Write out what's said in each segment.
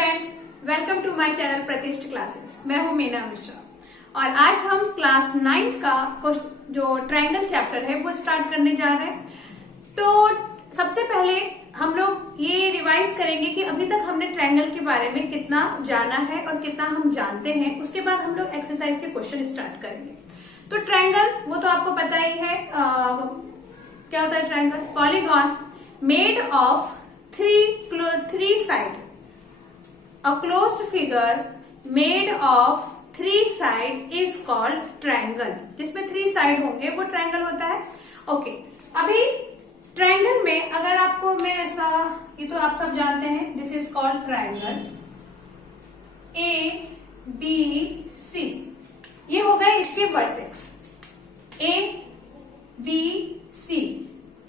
Friend, welcome to my channel Pratishth classes. मैं हूं मीना मिश्रा और आज हम क्लास 9 का जो ट्रायंगल चैप्टर है वो स्टार्ट करने जा रहे हैं। तो सबसे पहले हम लोग ये रिवाइज करेंगे कि अभी तक हमने ट्रायंगल के बारे में कितना जाना है और कितना हम जानते हैं। उसके बाद हम लोग एक्सरसाइज के क्वेश्चन स्टार्ट करेंगे। तो ट्रायंगल वो तो आपको पता ही है, क्या होता है triangle? Polygon made of three side, a closed figure made of three side is called triangle। जिसमें 3 साइड होंगे वो ट्रायंगल होता है। ओके, अभी ट्रायंगल में अगर आपको मैं ऐसा, ये तो आप सब जानते हैं, this is called triangle A B C. ये हो गए इसके वर्टेक्स ए बी सी,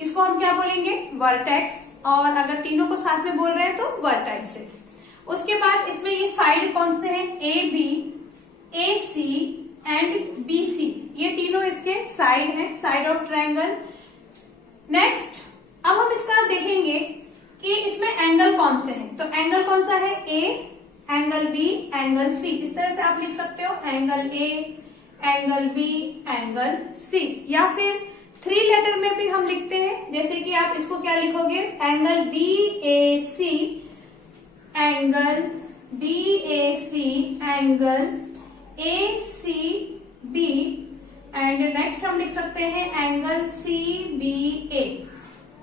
इसको हम क्या बोलेंगे? वर्टेक्स। और अगर तीनों को साथ में बोल रहे हैं तो वर्टाइसेस। उसके बाद इसमें ये साइड कौन से हैं? A B, A C and B C, ये तीनों इसके साइड हैं, साइड ऑफ ट्रायंगल। नेक्स्ट, अब हम इसका देखेंगे कि इसमें एंगल कौन से हैं। तो एंगल कौन सा है? A, angle B, angle C. इस तरह से आप लिख सकते हो, angle A, angle B, angle C. या फिर 3 लेटर में भी हम लिखते हैं, जैसे कि आप इसको क्या लिखोगे? Angle B A C, angle B A C, angle A C B, and next हम लिख सकते हैं एंगल सी बी ए।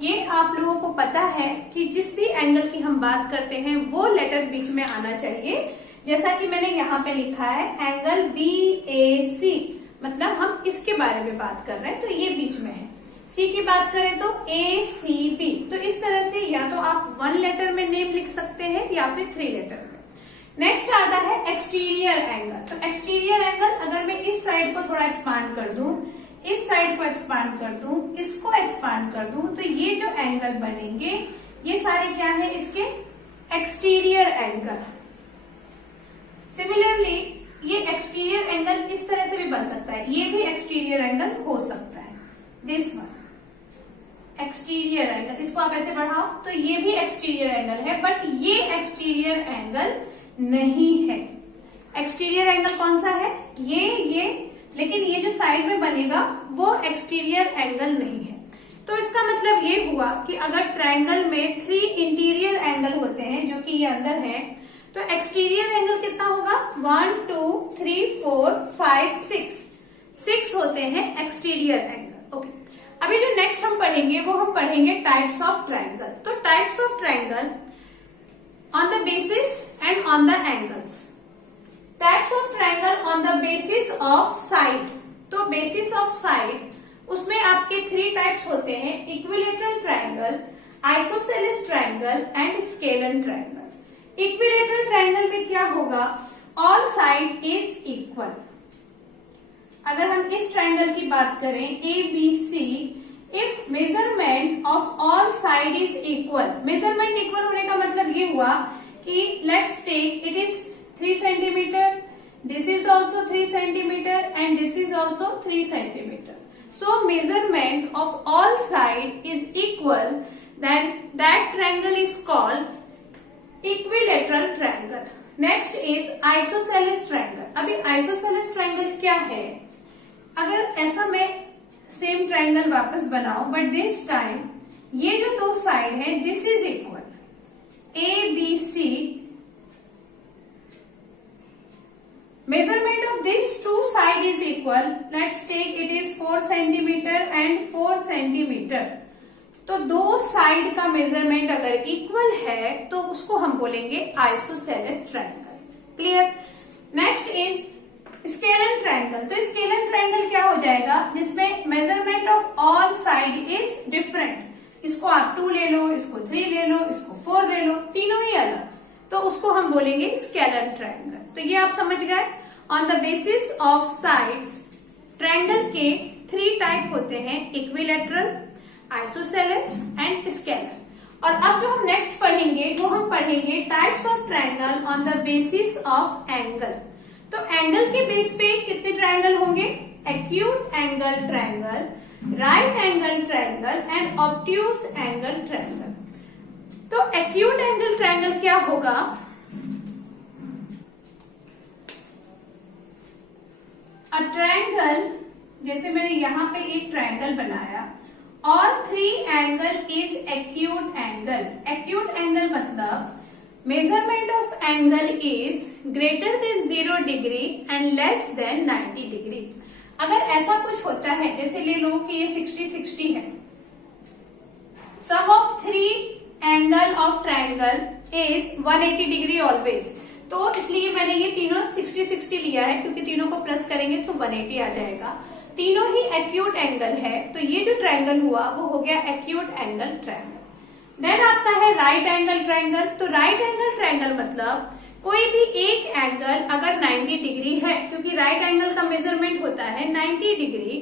ये आप लोगों को पता है कि जिस भी एंगल की हम बात करते हैं वो लेटर बीच में आना चाहिए। जैसा कि मैंने यहाँ पे लिखा है एंगल बी ए सी, मतलब हम इसके बारे में बात कर रहे हैं, तो ये बीच में है। सी की बात करें तो ए सी बी। तो इस तरह से या तो आप 1 लेटर में नेम लिख सकते हैं या फिर 3 लेटर में। नेक्स्ट आता है एक्सटीरियर एंगल। तो एक्सटीरियर एंगल, अगर मैं इस साइड को थोड़ा एक्सपांड कर दूं, इस साइड को एक्सपांड कर दूं, इसको एक्सपांड कर दूं, तो ये जो एंगल बनेंगे ये सारे क्या है? इसके एक्सटीरियर एंगल। सिमिलरली ये एक्सटीरियर एंगल इस तरह से भी बन सकता है, ये भी एक्सटीरियर एंगल हो सकता है। दिस वन एक्सटीरियर एंगल, इसको आप ऐसे बढ़ाओ तो ये भी एक्सटीरियर एंगल है, बट ये एक्सटीरियर एंगल नहीं है। एक्सटीरियर एंगल कौन सा है? ये, लेकिन ये जो साइड में बनेगा वो एक्सटीरियर एंगल नहीं है। तो इसका मतलब ये हुआ कि अगर ट्रायंगल में 3 इंटीरियर एंगल होते हैं जो कि ये अंदर है, तो एक्सटीरियर एंगल कितना होगा? 1 2 3 4 5 6 होते हैं एक्सटीरियर एंगल। ओके, अभी जो नेक्स्ट हम पढ़ेंगे वो हम पढ़ेंगे टाइप्स ऑफ ट्रायंगल। तो types of triangle on the basis and on the angles. Types of triangle on the basis of side. तो बेसिस ऑफ साइड, उसमें आपके 3 टाइप्स होते हैं, equilateral triangle, isosceles triangle and scalene triangle. Equilateral triangle में क्या होगा? All side is equal. अगर हम इस ट्रायंगल की बात करें A B C, if measurement of all side is equal. Measurement equal होने का मतलब ये हुआ कि let's take it is 3 centimetre, this is also 3 centimetre and this is also 3 centimetre. So measurement of all side is equal, then that triangle is called equilateral triangle. Next is isosceles triangle. अभी isosceles triangle क्या है? अगर ऐसा मैं same triangle वापस बनाऊं, but this time ये जो 2 साइड है this is equal, A B C, measurement of this 2 side is equal, let's take it is 4 centimetre and 4 centimetre. तो 2 साइड का मेजरमेंट अगर इक्वल है तो उसको हम बोलेंगे isosceles triangle. Clear? Next is scalar triangle. तो स्केलर ट्रायंगल क्या हो जाएगा? जिसमें measurement of all side is different. इसको आप 2 ले लो, इसको 3 ले लो, इसको 4 ले लो, तीनों ही अलग, तो उसको हम बोलेंगे स्केलर ट्रायंगल। तो ये आप समझ गए। On the basis of sides triangle के 3 टाइप होते हैं, इक्विलेटरल, आइसोसेलेस एंड स्केलर। और अब जो हम नेक्स्ट पढ़ेंगे वो हम पढ़ेंगे types of triangle on the basis of angle. तो एंगल के बेस पे कितने ट्रायंगल होंगे? Acute angle triangle, right angle triangle and obtuse angle triangle. तो एक्यूट एंगल ट्रायंगल क्या होगा? अ ट्रायंगल, जैसे मैंने यहाँ पे एक ट्रायंगल बनाया, और 3 angle is acute angle. Acute angle मतलब measurement of angle is greater than 0 degree and less than 90 degree. अगर ऐसा कुछ होता है, जैसे ले लो कि ये 60-60 है, sum of 3 angle of triangle is 180 degree always, तो इसलिए मैंने ये तीनों 60-60 लिया है, क्योंकि तीनों को प्लस करेंगे तो 180 आ जाएगा। तीनों ही एक्यूट एंगल है, तो ये जो ट्रायंगल हुआ वो हो गया एक्यूट एंगल ट्रायंगल। देन आपका है राइट एंगल ट्रायंगल। तो राइट एंगल ट्रायंगल मतलब कोई भी एक एंगल अगर 90 डिग्री है, क्योंकि राइट एंगल का मेजरमेंट होता है 90 डिग्री,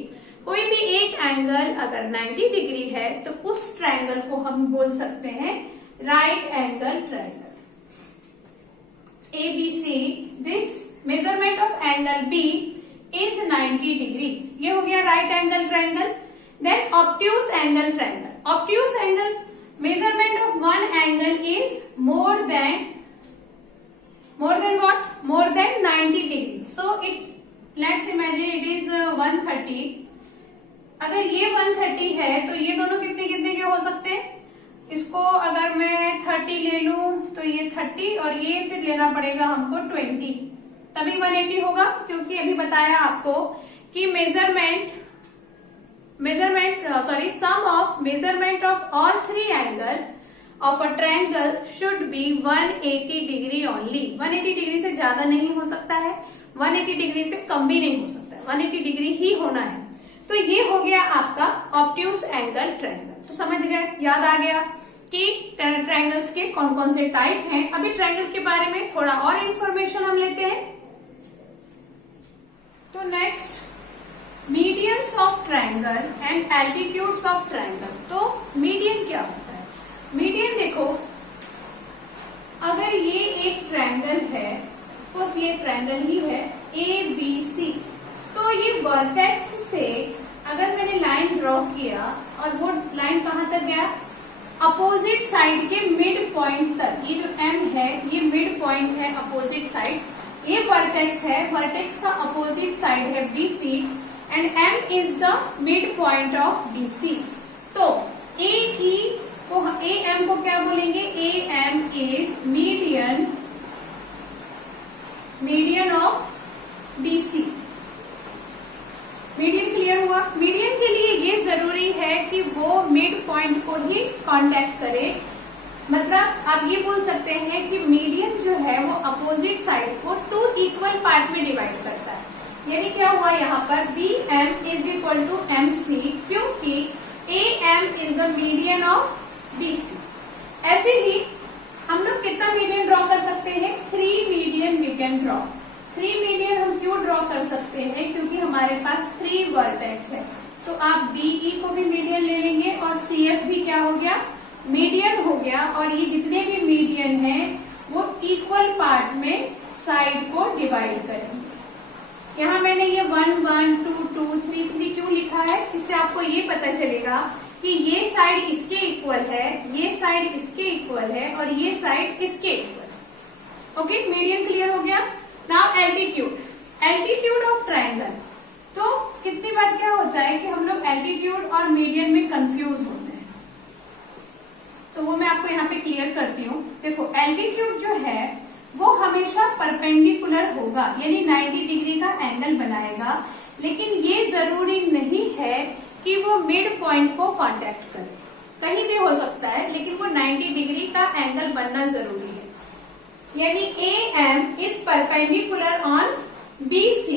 कोई भी एक एंगल अगर 90 डिग्री है तो उस ट्रायंगल को हम बोल सकते हैं right angle triangle. ABC, this measurement of angle B is 90 degree, ये हो गया right angle triangle. Then obtuse angle triangle. Obtuse angle measurement of one angle is more than what? More than 90 degree. So let's imagine it is 130। अगर ये 130 है तो ये दोनों कितने कितने के हो सकते हैं? इसको अगर मैं 30 ले लूं तो ये 30, और ये फिर लेना पड़ेगा हमको 20, तभी 180 होगा, क्योंकि अभी बताया आपको कि sum of measurement of all 3 angle of a triangle should be 180 degree only। 180 degree से ज्यादा नहीं हो सकता है, 180 डिग्री से कम भी नहीं हो सकता है, 180 डिग्री ही होना है। तो ये हो गया आपका ऑब्ट्यूज एंगल ट्रायंगल। तो समझ गए, याद आ गया कि ट्रायंगल्स के कौन कौन से टाइप हैं। अभी ट्रायंगल के बारे में थोड़ा और इंफॉर्मेशन हम लेते हैं। तो next, medians of triangle and altitudes of triangle. तो मीडियन क्या होता है? मीडियन देखो, अगर ये एक ट्रायंगल है, सपोज ये ट्रायंगल ही है ABC, तो ये वर्टेक्स से अगर मैंने लाइन ड्रॉ किया और वो लाइन कहां तक गया? अपोजिट साइड के मिड पॉइंट तक। ये जो M है ये मिड पॉइंट है अपोजिट साइड, ये वर्टेक्स है, वर्टेक्स का अपोजिट साइड है BC and M is the mid point of BC। तो AM को क्या बोलेंगे? AM is median of BC। Median clear हुआ? मीडियन के लिए ये जरूरी है कि वो मिड पॉइंट को ही कांटेक्ट करे, मतलब आप ये बोल सकते हैं कि मीडियन जो है वो अपोजिट साइड को 2 इक्वल पार्ट में डिवाइड करता है। यानी क्या हुआ यहाँ पर? BM is equal to MC, क्योंकि AM is the median of BC। ऐसे ही हम लोग कितना मीडियन ड्रॉ कर सकते हैं? 3 median we can draw. 3 median हम क्यों ड्रॉ कर सकते हैं? क्योंकि हमारे पास 3 वर्टेक्स है, तो आप BE को भी मीडियन ले लेंगे और CF भी क्या हो गया? मीडियन हो गया। और ये जितने भी मीडियन हैं वो इक्वल पार्ट में साइड को डिवाइड करेंगे। यहाँ मैंने ये 1 1 2 2 3 3 क्यों लिखा है? इससे आपको ये पता चलेगा कि ये साइड इसके इक्वल है, ये साइड इसके इक्वल है और ये साइड इसके इक्वल। ओके, मीडियन क्लियर हो गया। Now altitude of triangle. तो कितनी बार क्या होता है कि हम लोग एल्टीट्यूड और मीडियन में कंफ्यूज होते हैं, तो वो मैं आपको यहाँ पे क्लियर करती हूँ। देखो, एल्टीट्यूड जो है वो हमेशा परपेंडिकुलर होगा, यानी 90 डिग्री का एंगल बनाएगा, लेकिन ये जरूरी नहीं है कि वो मिड पॉइंट को कांटेक्ट करे, कहीं भी हो सकता है, लेकिन वो 90 डिग्री का एंगल बनना जरूरी है। यानी AM is perpendicular on BC,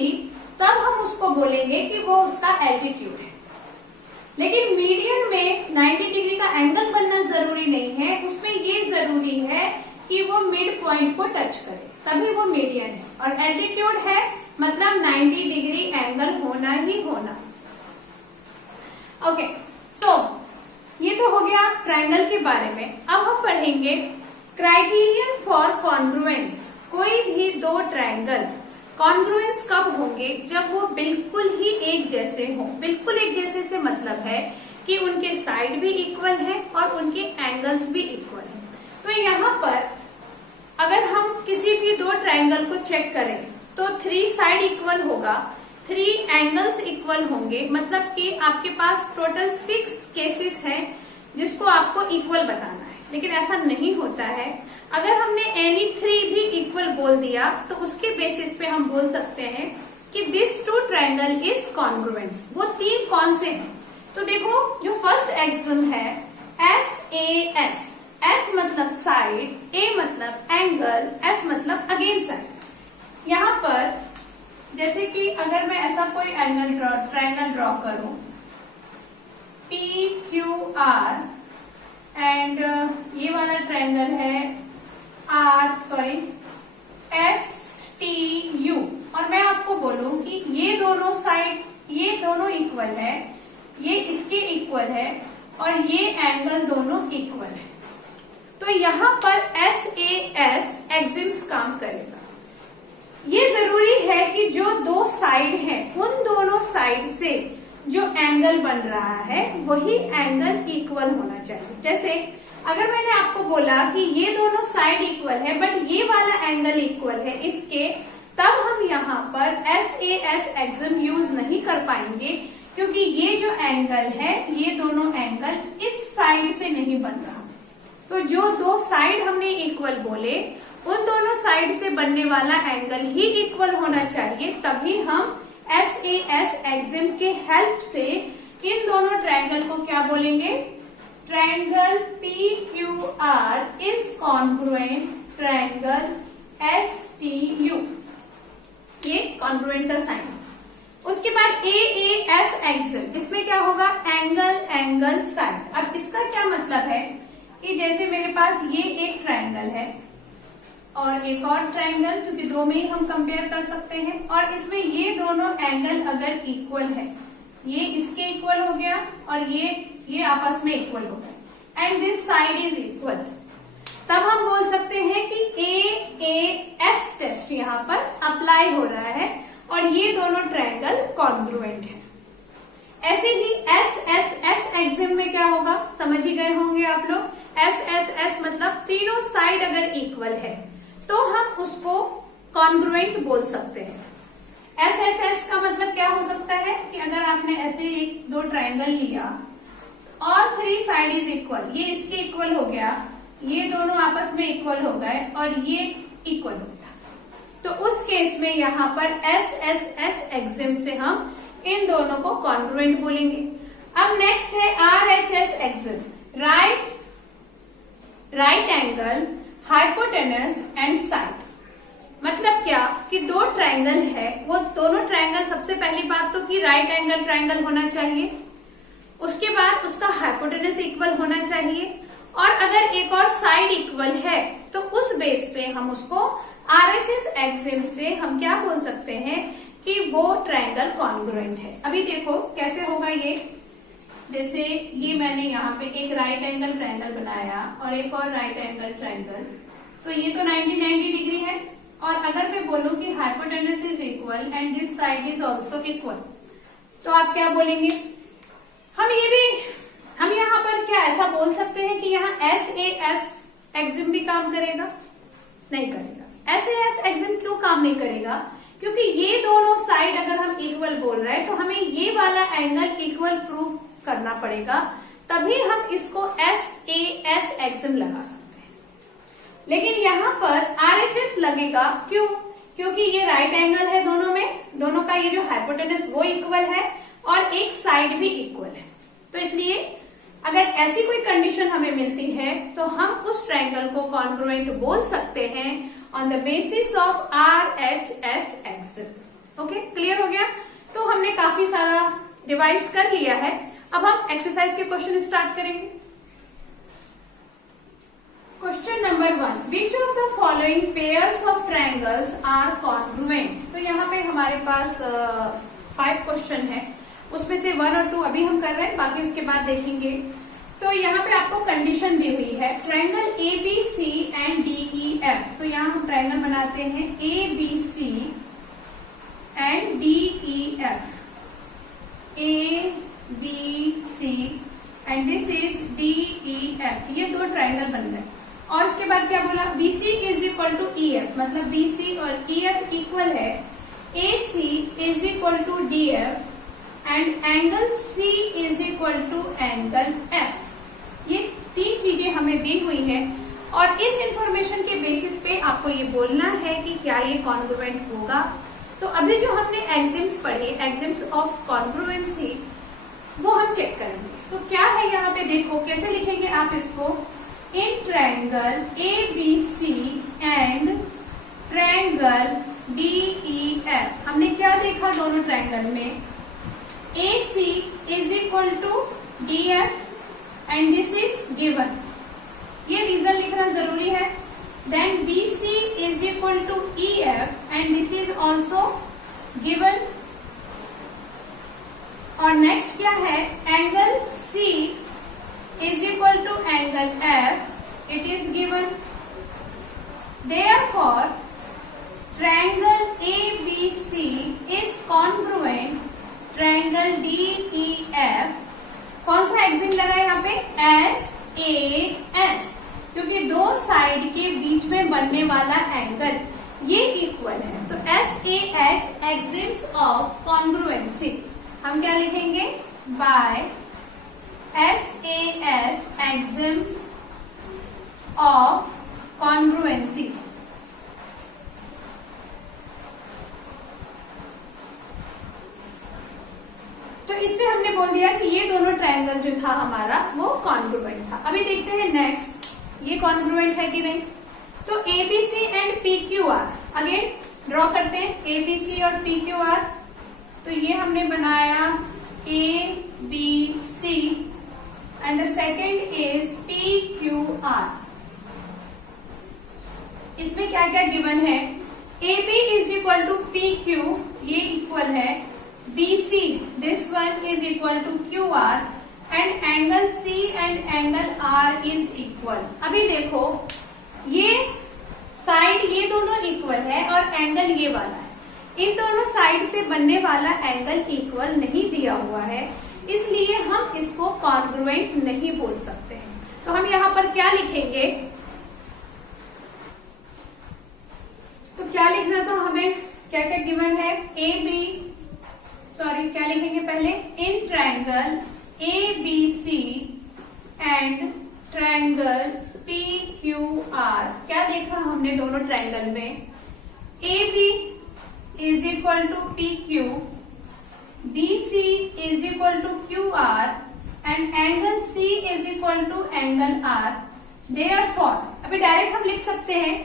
तब हम उसको बोलेंगे कि वो उसका एल्टीट्यूड है। लेकिन मीडियन में 90 डिग्री का एंगल बनना जरूरी नहीं है, उसमें ये जरूरी है कि वो मिड पॉइंट को टच करे, तभी वो मीडियन है। और एल्टीट्यूड है मतलब 90 डिग्री एंगल होना ही होना। ओके, सो ये तो हो गया ट्रायंगल के बारे में। अब हम पढ़ेंगे क्राइटेरियन फॉर कॉन्ग्रुएंस। कोई भी 2 ट्रायंगल कॉन्ग्रुएंस कब होंगे? जब वो बिल्कुल ही एक जैसे हों। बिल्कुल एक जैसे से मतलब है कि उनके साइड भी इक्वल है और उनके एंगल्स भी इक्वल है। तो यहाँ पर अगर हम किसी भी 2 ट्रायंगल को चेक करें तो 3 साइड इक्वल होगा, 3 एंगल्स इक्वल होंगे, मतलब कि आपके पास टोटल 6 केसेस है जिसको आपको इक्वल बताना है। लेकिन ऐसा नहीं होता है। अगर हमने एनी 3 भी इक्वल बोल दिया तो उसके बेसिस पे हम बोल सकते हैं कि दिस 2 ट्रायंगल इज कॉन्ग्रुएंट। वो 3 कौन से हैं? तो देखो, जो फर्स्ट एक्सिम है SAS, S मतलब साइड, A मतलब एंगल, S मतलब अगेन साइड। यहाँ पर जैसे कि अगर मैं ऐसा कोई ट्रायंगल ड्रॉ करूं PQR एंड ये वाला ट्रायंगल है STU, और मैं आपको बोलूं कि ये दोनों साइड, ये दोनों इक्वल है, ये इसके इक्वल है और ये एंगल दोनों इक्वल है, तो यहाँ पर SAS एक्सिम्स काम करेगा। ये जरूरी है कि जो 2 साइड हैं उन दोनों साइड से जो एंगल बन रहा है वही एंगल इक्वल होना चाहिए। जैसे अगर मैंने आपको बोला कि ये दोनों साइड इक्वल है बट ये वाला एंगल इक्वल है इसके, तब हम यहाँ पर SAS एक्सिम यूज नहीं कर पाएंगे, क्योंकि ये जो एंगल है ये दोनों एंगल इस साइड से नहीं बन रहा। तो जो 2 साइड हमने इक्वल बोले उन दोनों साइड से बनने वाला एंगल ही इक्वल होना चाहिए, तभी हम SAS एक्सिम के हेल्प से इन दोनों ट्रायंगल को क्या बोलेंगे? Triangle PQR is congruent triangle STU। ये कॉन्ग्रुएंट का साइन। उसके बाद AAS एक्सिम, इसमें क्या होगा? Angle angle side. अब इसका क्या मतलब है कि जैसे मेरे पास ये एक ट्रायंगल है और एक और ट्रायंगल, क्योंकि 2 में ही हम कंपेयर कर सकते हैं, और इसमें ये दोनों एंगल अगर इक्वल है, ये इसके इक्वल हो गया और ये आपस में इक्वल हो गया and this side is equal, तब हम बोल सकते हैं कि AAS टेस्ट यहाँ पर अप्लाई हो रहा है और ये दोनों ट्रायंगल कॉन्ग्रुएंट है। ऐसे ही SSS एक्सिम में क्या होगा, समझ ही गए होंगे आप लोग। SSS मतलब तीनों साइड अगर इक्वल है तो हम उसको कॉन्ग्रुएंट बोल सकते हैं। SSS का मतलब क्या हो सकता है कि अगर आपने ऐसे 2 ट्रायंगल लिया और 3 साइड इज इक्वल, ये इसके इक्वल हो गया, ये दोनों आपस में इक्वल हो गए और ये इक्वल हो गया, तो उस केस में यहाँ पर SSS एक्सिम से हम इन दोनों को कॉन्ग्रुएंट बोलेंगे। अब नेक्स्ट है RHS Exim, right angle, hypotenuse and side. मतलब क्या कि 2 ट्रायंगल है, वो दोनों ट्रायंगल, सबसे पहली बात तो कि राइट एंगल ट्रायंगल होना चाहिए, उसके बाद उसका हाइपोटेनस इक्वल होना चाहिए, और अगर एक और साइड इक्वल है तो उस बेस पे हम उसको RHS एक्सिम से हम क्या बोल सकते हैं कि वो ट्रायंगल कॉन्ग्रुएंट है। अभी देखो कैसे होगा ये। जैसे ये मैंने यहाँ पे एक राइट एंगल ट्रायंगल बनाया और एक और राइट एंगल ट्रायंगल, तो ये तो 90 डिग्री है, और अगर मैं बोलूं कि hypotenuse is equal and this side is also equal, तो आप क्या बोलेंगे? हम यहाँ पर क्या ऐसा बोल सकते हैं कि यहाँ SAS एक्सिम भी काम करेगा? नहीं करेगा। SAS एक्सिम क्यों काम नहीं करेगा? क्योंकि ये दोनों साइड अगर हम इक्वल बोल रहे हैं तो हमें ये वाला एंगल इक्वल प्रूफ करना पड़ेगा, तभी हम इसको SAS एक्सिम लगा सकते हैं। लेकिन यहाँ पर RHS लगेगा, क्यों? क्योंकि ये राइट एंगल है दोनों में, दोनों का ये जो हाइपोटेनस वो इक्वल है और एक साइड भी इक्वल है, तो इसलिए अगर ऐसी कोई कंडीशन हमें मिलती है तो हम उस ट्रायंगल को कॉन्ग्रुएंट बोल सकते हैं on the basis of RHS Exim. Okay, clear हो गया? तो हमने काफी सारा रिवाइज कर लिया है। अब हम एक्सरसाइज के क्वेश्चन स्टार्ट करेंगे। Question number 1, which of the following pairs of triangles are congruent? तो यहाँ पे हमारे पास 5 क्वेश्चन है, उसमें से 1 और 2 अभी हम कर रहे हैं, बाकी उसके बाद देखेंगे। तो यहाँ पे आपको कंडीशन दी हुई है ट्रायंगल ABC एंड DEF। तो यहाँ हम ट्रायंगल बनाते हैं ABC and DEF, ABC and this is DEF। ये 2 ट्रायंगल बन गए, और उसके बाद क्या बोला? BC is equal to EF, मतलब BC और EF इक्वल है, AC is equal to DF and angle C is equal to angle F. ये तीन चीजें हमें दी हुई है और इस इंफॉर्मेशन के बेसिस पे आपको ये बोलना है कि क्या ये कॉन्ग्रुएंट होगा। तो अभी जो हमने एक्सिम्स पढ़े, एक्सिम्स ऑफ कॉन्ग्रुएंसी, वो हम चेक करेंगे। तो क्या है यहाँ पे देखो, कैसे लिखेंगे आप इसको, इन triangle ABC and triangle DEF। हमने क्या देखा दोनों ट्रायंगल में, AC is equal to DF and this is given, ये रीजन लिखना जरूरी है। Then BC is equal to EF and this is also given। और नेक्स्ट क्या है, angle C is equal to angle F, it is given। Therefore triangle ABC is congruent triangle DEF। कौन सा Exim लगा है यहाँ पे, SAS, क्योंकि दो साइड के बीच में बनने वाला एंगल ये इक्वल है। तो SAS एक्सिम्स ऑफ कॉन्ग्रुएंसी हम क्या लिखेंगे, by SAS axiom of congruency. तो इससे हमने बोल दिया कि ये दोनों ट्रायंगल जो था हमारा वो कॉन्ग्रुएंट था। अभी देखते हैं नेक्स्ट, ये कॉन्ग्रुएंट है कि नहीं। तो ABC and PQR again draw करते हैं, ABC और PQR। तो ये हमने बनाया ABC and the second is PQR। इसमें क्या क्या गिवन है, AB is equal to PQ, ये इक्वल है BC, this one is equal to QR and angle C and angle R is equal। अभी देखो ये साइड ये दोनों इक्वल है और एंगल ये वाला है, इन दोनों साइड से बनने वाला एंगल इक्वल नहीं दिया हुआ है, इसलिए हम इसको कॉन्ग्रुएंट नहीं बोल सकते हैं। तो हम यहाँ पर क्या लिखेंगे, तो क्या लिखना था हमें, क्या क्या गिवन है, क्या लिखेंगे पहले, in triangle ABC and triangle PQR। क्या देखा हमने दोनों ट्रायंगल में, AB is equal to PQ, BC is equal to QR and angle C is equal to angle R। Therefore अभी डायरेक्ट हम लिख सकते हैं,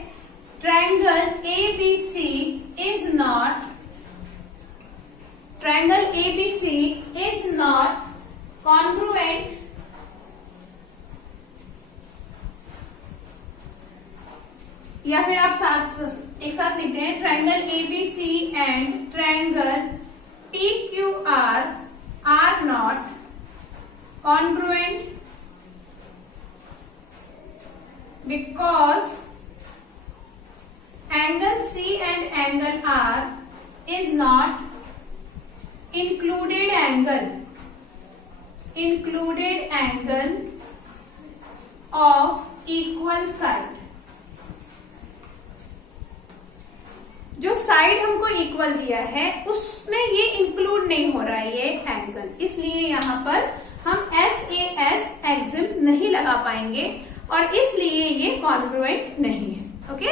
triangle ABC is not, triangle ABC is not congruent या फिर आप एक साथ लिखते हैं, triangle ABC and triangle PQR are not congruent because angle C and angle R is not included angle of equal side। जो साइड हमको equal दिया है उसमें ये इंक्लूड नहीं हो रहा है ये एंगल, इसलिए यहाँ पर हम SAS एक्सिम नहीं लगा पाएंगे और इसलिए ये कॉन्ग्रुएंट नहीं है। Okay,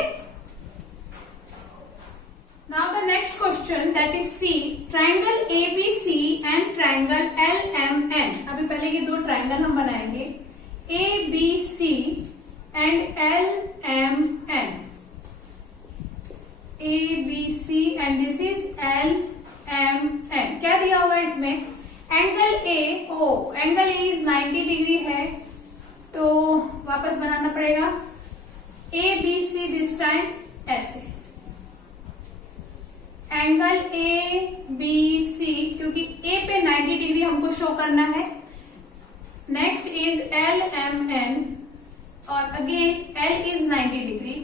now the next question that is C, triangle ABC and triangle LMN। अभी पहले ये दो ट्रायंगल हम बनाएंगे, ABC and LMN, ABC and this is LMN। क्या दिया हुआ है इसमें, angle angle A is 90 degree है, तो वापस बनाना पड़ेगा ABC दिस टाइम ऐसे, एंगल ABC क्योंकि A पे 90 डिग्री हमको शो करना है। नेक्स्ट इज LMN और again L is 90 degree,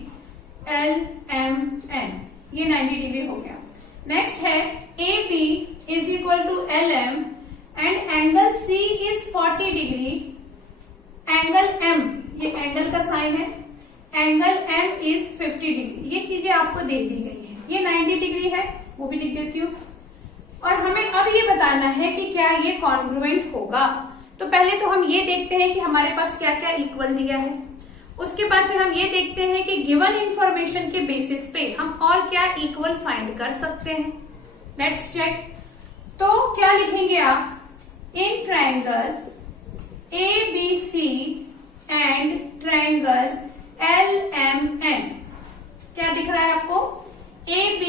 LMN ये 90 डिग्री हो गया। नेक्स्ट है AB is equal to LM and angle C is 40 degree, angle M ये एंगल का साइन है, एंगल M इज 50 डिग्री। ये चीजें आपको दे दी गई है, ये 90 डिग्री है, वो भी लिख देती हूँ। और हमें अब ये बताना है कि क्या ये कॉन्ग्रुएंट होगा। तो पहले तो हम ये देखते हैं कि हमारे पास क्या क्या इक्वल दिया है, उसके बाद फिर हम ये देखते हैं कि गिवन इंफॉर्मेशन के बेसिस पे हम और क्या इक्वल फाइंड कर सकते हैं। Let's check. तो क्या लिखेंगे आप, in triangle ABC and triangle LMN, क्या दिख रहा है आपको, AB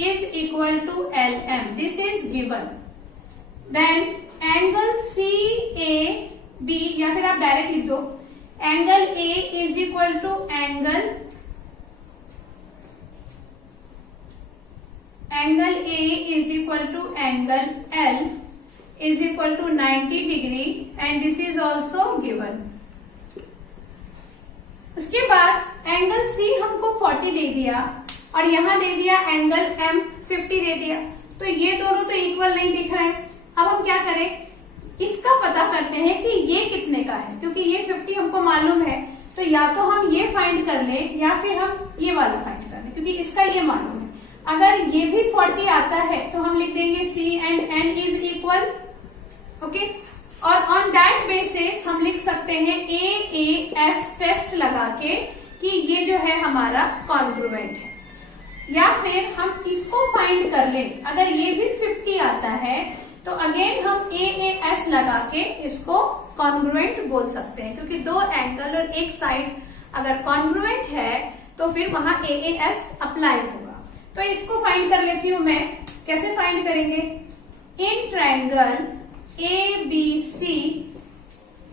is equal to LM, this is given. Then angle CAB, या फिर आप डायरेक्ट लिख दो angle A is equal to angle A is equal to angle L is equal to 90 degree and this is also given. उसके बाद angle C हमको 40 दे दिया और यहां दे दिया एंगल M 50 दे दिया, तो ये दोनों तो इक्वल नहीं दिख रहे हैं। अब हम क्या करें, इसका पता करते हैं कि ये कितने का है, क्योंकि ये 50 हमको मालूम है, तो या तो हम ये फाइंड कर ले या फिर हम ये वाला फाइंड कर ले, क्योंकि इसका ये मालूम है। अगर ये भी 40 आता है तो हम लिख देंगे C and N is equal, okay. और ऑन दैट बेसिस हम लिख सकते हैं AAS टेस्ट लगा के कि ये जो है हमारा कॉन्ग्रुएंट है, या फिर हम इसको फाइंड कर लें। अगर ये भी 50 आता है तो अगेन हम AAS लगा के इसको कॉन्ग्रुएंट बोल सकते हैं, क्योंकि दो एंगल और एक साइड अगर कॉन्ग्रुएंट है तो फिर वहां AAS अप्लाई होगा। तो इसको फाइंड कर लेती हूं मैं। कैसे फाइंड करेंगे, in triangle ABC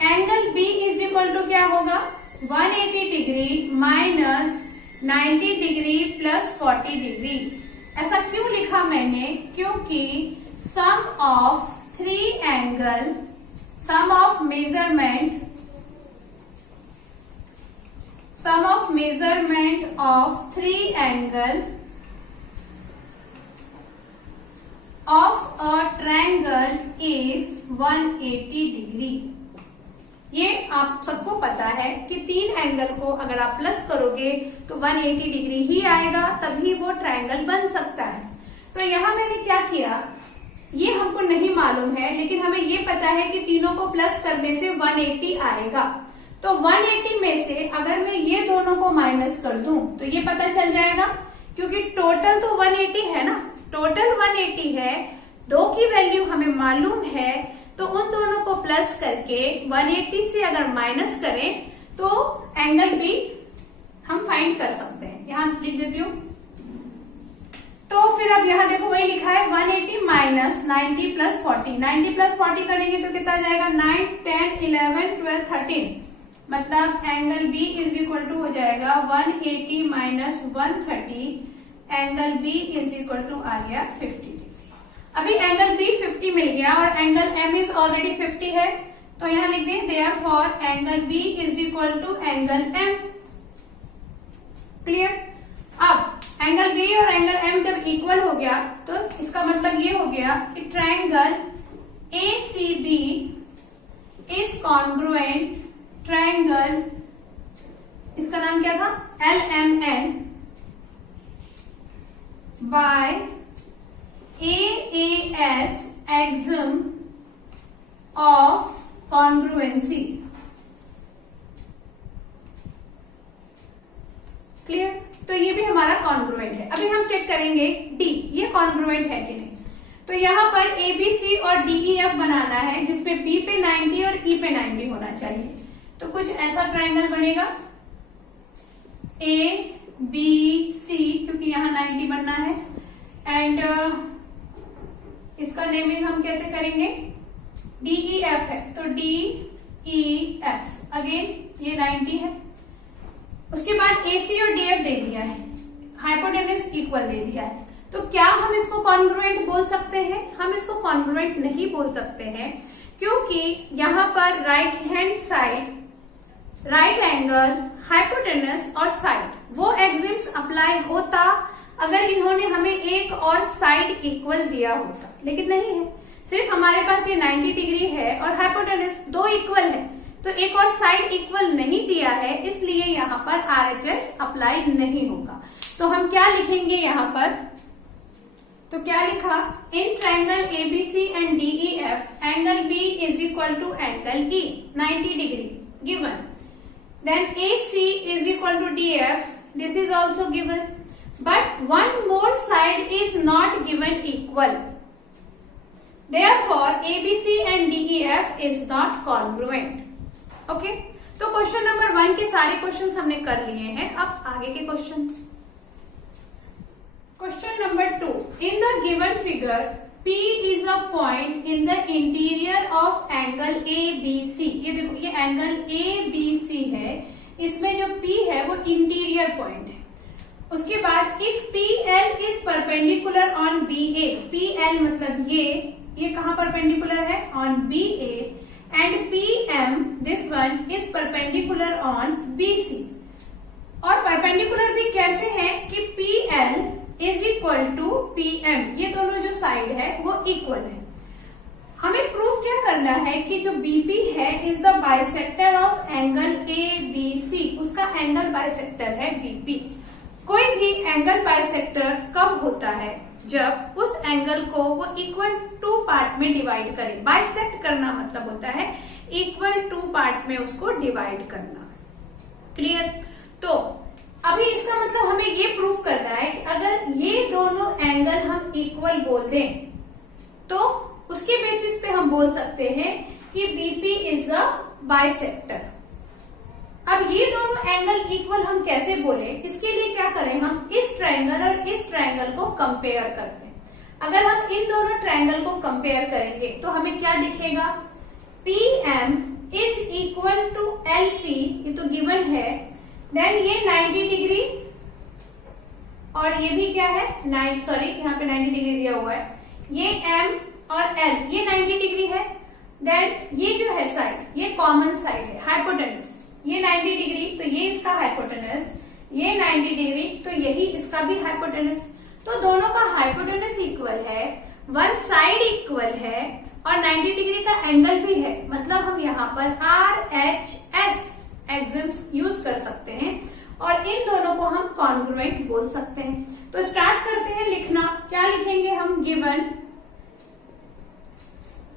angle B is equal to क्या होगा, 180 degree minus 90 degree plus 40 degree. ऐसा क्यों लिखा मैंने, क्योंकि sum of three angle, sum of measurement of three angle of a triangle is 180 degree. ये आप सबको पता है कि तीन एंगल को अगर आप प्लस करोगे तो 180 डिग्री ही आएगा, तभी वो ट्रायंगल बन सकता है। तो यहां मैंने क्या किया, ये हमको नहीं मालूम है, लेकिन हमें ये पता है कि तीनों को प्लस करने से 180 आएगा। तो 180 में से अगर मैं ये दोनों को माइनस कर दूं तो ये पता चल जाएगा, क्योंकि टोटल तो 180 है ना, टोटल 180 है, दो की वैल्यू हमें मालूम है, तो उन दोनों को प्लस करके 180 से अगर माइनस करें तो एंगल भी हम फाइंड कर सकते हैं। यहां लिख देती हूँ। तो फिर अब यहाँ देखो वही लिखा है 180 माइनस 90 प्लस 40, 90 प्लस 40 करेंगे तो कितना जाएगा, 9, 10, 11, 12, 13, मतलब angle B is equal to हो जाएगा 180 माइनस 130, angle B is equal to आ गया 50 डिग्री। अभी एंगल B 50 मिल गया और एंगल M इज ऑलरेडी 50 है, तो यहाँ लिख दें therefore angle B is equal to angle M। Clear. अब एंगल B और एंगल M जब इक्वल हो गया तो इसका मतलब ये हो गया कि triangle ACB is congruent triangle, इसका नाम क्या था, LMN by AAS axiom of congruency. Clear. तो ये भी हमारा कॉन्ग्रुएंट है। अभी हम चेक करेंगे D, ये कॉन्ग्रुएंट है कि नहीं। तो यहाँ पर ABC और DEF बनाना है, जिसपे B पे 90 और E पे 90 होना चाहिए। तो कुछ ऐसा ट्रायंगल बनेगा ABC, क्योंकि यहाँ 90 बनना है, एंड इसका नेमिंग हम कैसे करेंगे, DEF है तो DEF, अगेन ये 90 है। उसके बाद AC और DF दे दिया है, हाइपोटेनस इक्वल दे दिया है। तो क्या हम इसको कॉन्ग्रुएंट बोल सकते हैं, हम इसको कॉन्ग्रुएंट नहीं बोल सकते हैं, क्योंकि यहाँ पर right hand side, right angle, hypotenuse और साइड वो एक्सिम्स अप्लाई होता अगर इन्होंने हमें एक और साइड इक्वल दिया होता, लेकिन नहीं है। सिर्फ हमारे पास ये 90 डिग्री है और हाइपोटेनस दो इक्वल है, तो एक और साइड इक्वल नहीं दिया है, इसलिए यहाँ पर RHS अप्लाई नहीं होगा। तो हम क्या लिखेंगे यहाँ पर, तो क्या लिखा, in triangle ABC and DEF angle B is equal to angle E 90 degree given, then AC is equal to DF, this is also given, but one more side is not given equal, therefore ABC and DEF is not congruent. Okay, तो question number 1 के सारे questions हमने कर लिए हैं। अब आगे के question. Question number 2, in the given figure P is a point in the interior of angle ABC। ये देखो, ये एंगल ABC है, इसमें जो P है वो इंटीरियर पॉइंट है। उसके बाद if PL is perpendicular on BA, PL मतलब ये कहां परपेंडिकुलर है, on BA, and PM this one is perpendicular on BC। और परपेंडिकुलर भी कैसे है कि PL is equal to PM, ये दोनों जो साइड है वो इक्वल है। हमें प्रूफ क्या करना है कि जो BP है is the bisector of angle ABC, उसका एंगल बाइसेक्टर है BP। कोई भी एंगल बाइसेक्टर कब होता है, जब उस एंगल को वो इक्वल टू पार्ट में डिवाइड करे। बाइसेक्ट करना मतलब होता है इक्वल टू पार्ट में उसको डिवाइड करना। क्लियर? तो अभी इसका मतलब हमें ये प्रूफ करना है कि अगर ये दोनों एंगल हम इक्वल बोल दें तो उसके बेसिस पे हम बोल सकते हैं कि BP इज अ बाइसेक्टर। अब ये दोनों एंगल इक्वल हम कैसे बोले, इसके लिए क्या करें, हम इस ट्रायंगल और इस ट्रायंगल को कंपेयर करते हैं। अगर हम इन दोनों ट्रायंगल को कंपेयर करेंगे तो हमें क्या दिखेगा, PM is equal to LP, ये तो गिवन है, देन ये 90 डिग्री और ये भी क्या है, यहाँ पे 90 डिग्री दिया हुआ है, ये M और L ये 90 डिग्री है, देन ये जो है साइड, ये कॉमन साइड है, हाइपोटेनस, ये 90 डिग्री, तो ये इसका हाइपोटेनस, ये 90 डिग्री, तो यही इसका भी हाइपोटेनस। तो दोनों का हाइपोटेनस इक्वल है, वन साइड इक्वल है और 90 डिग्री का एंगल भी है, मतलब हम यहाँ पर RHS एग्जिम्स यूज कर सकते हैं और इन दोनों को हम कॉन्ग्रुएंट बोल सकते हैं। तो स्टार्ट करते हैं लिखना। क्या लिखेंगे हम, गिवन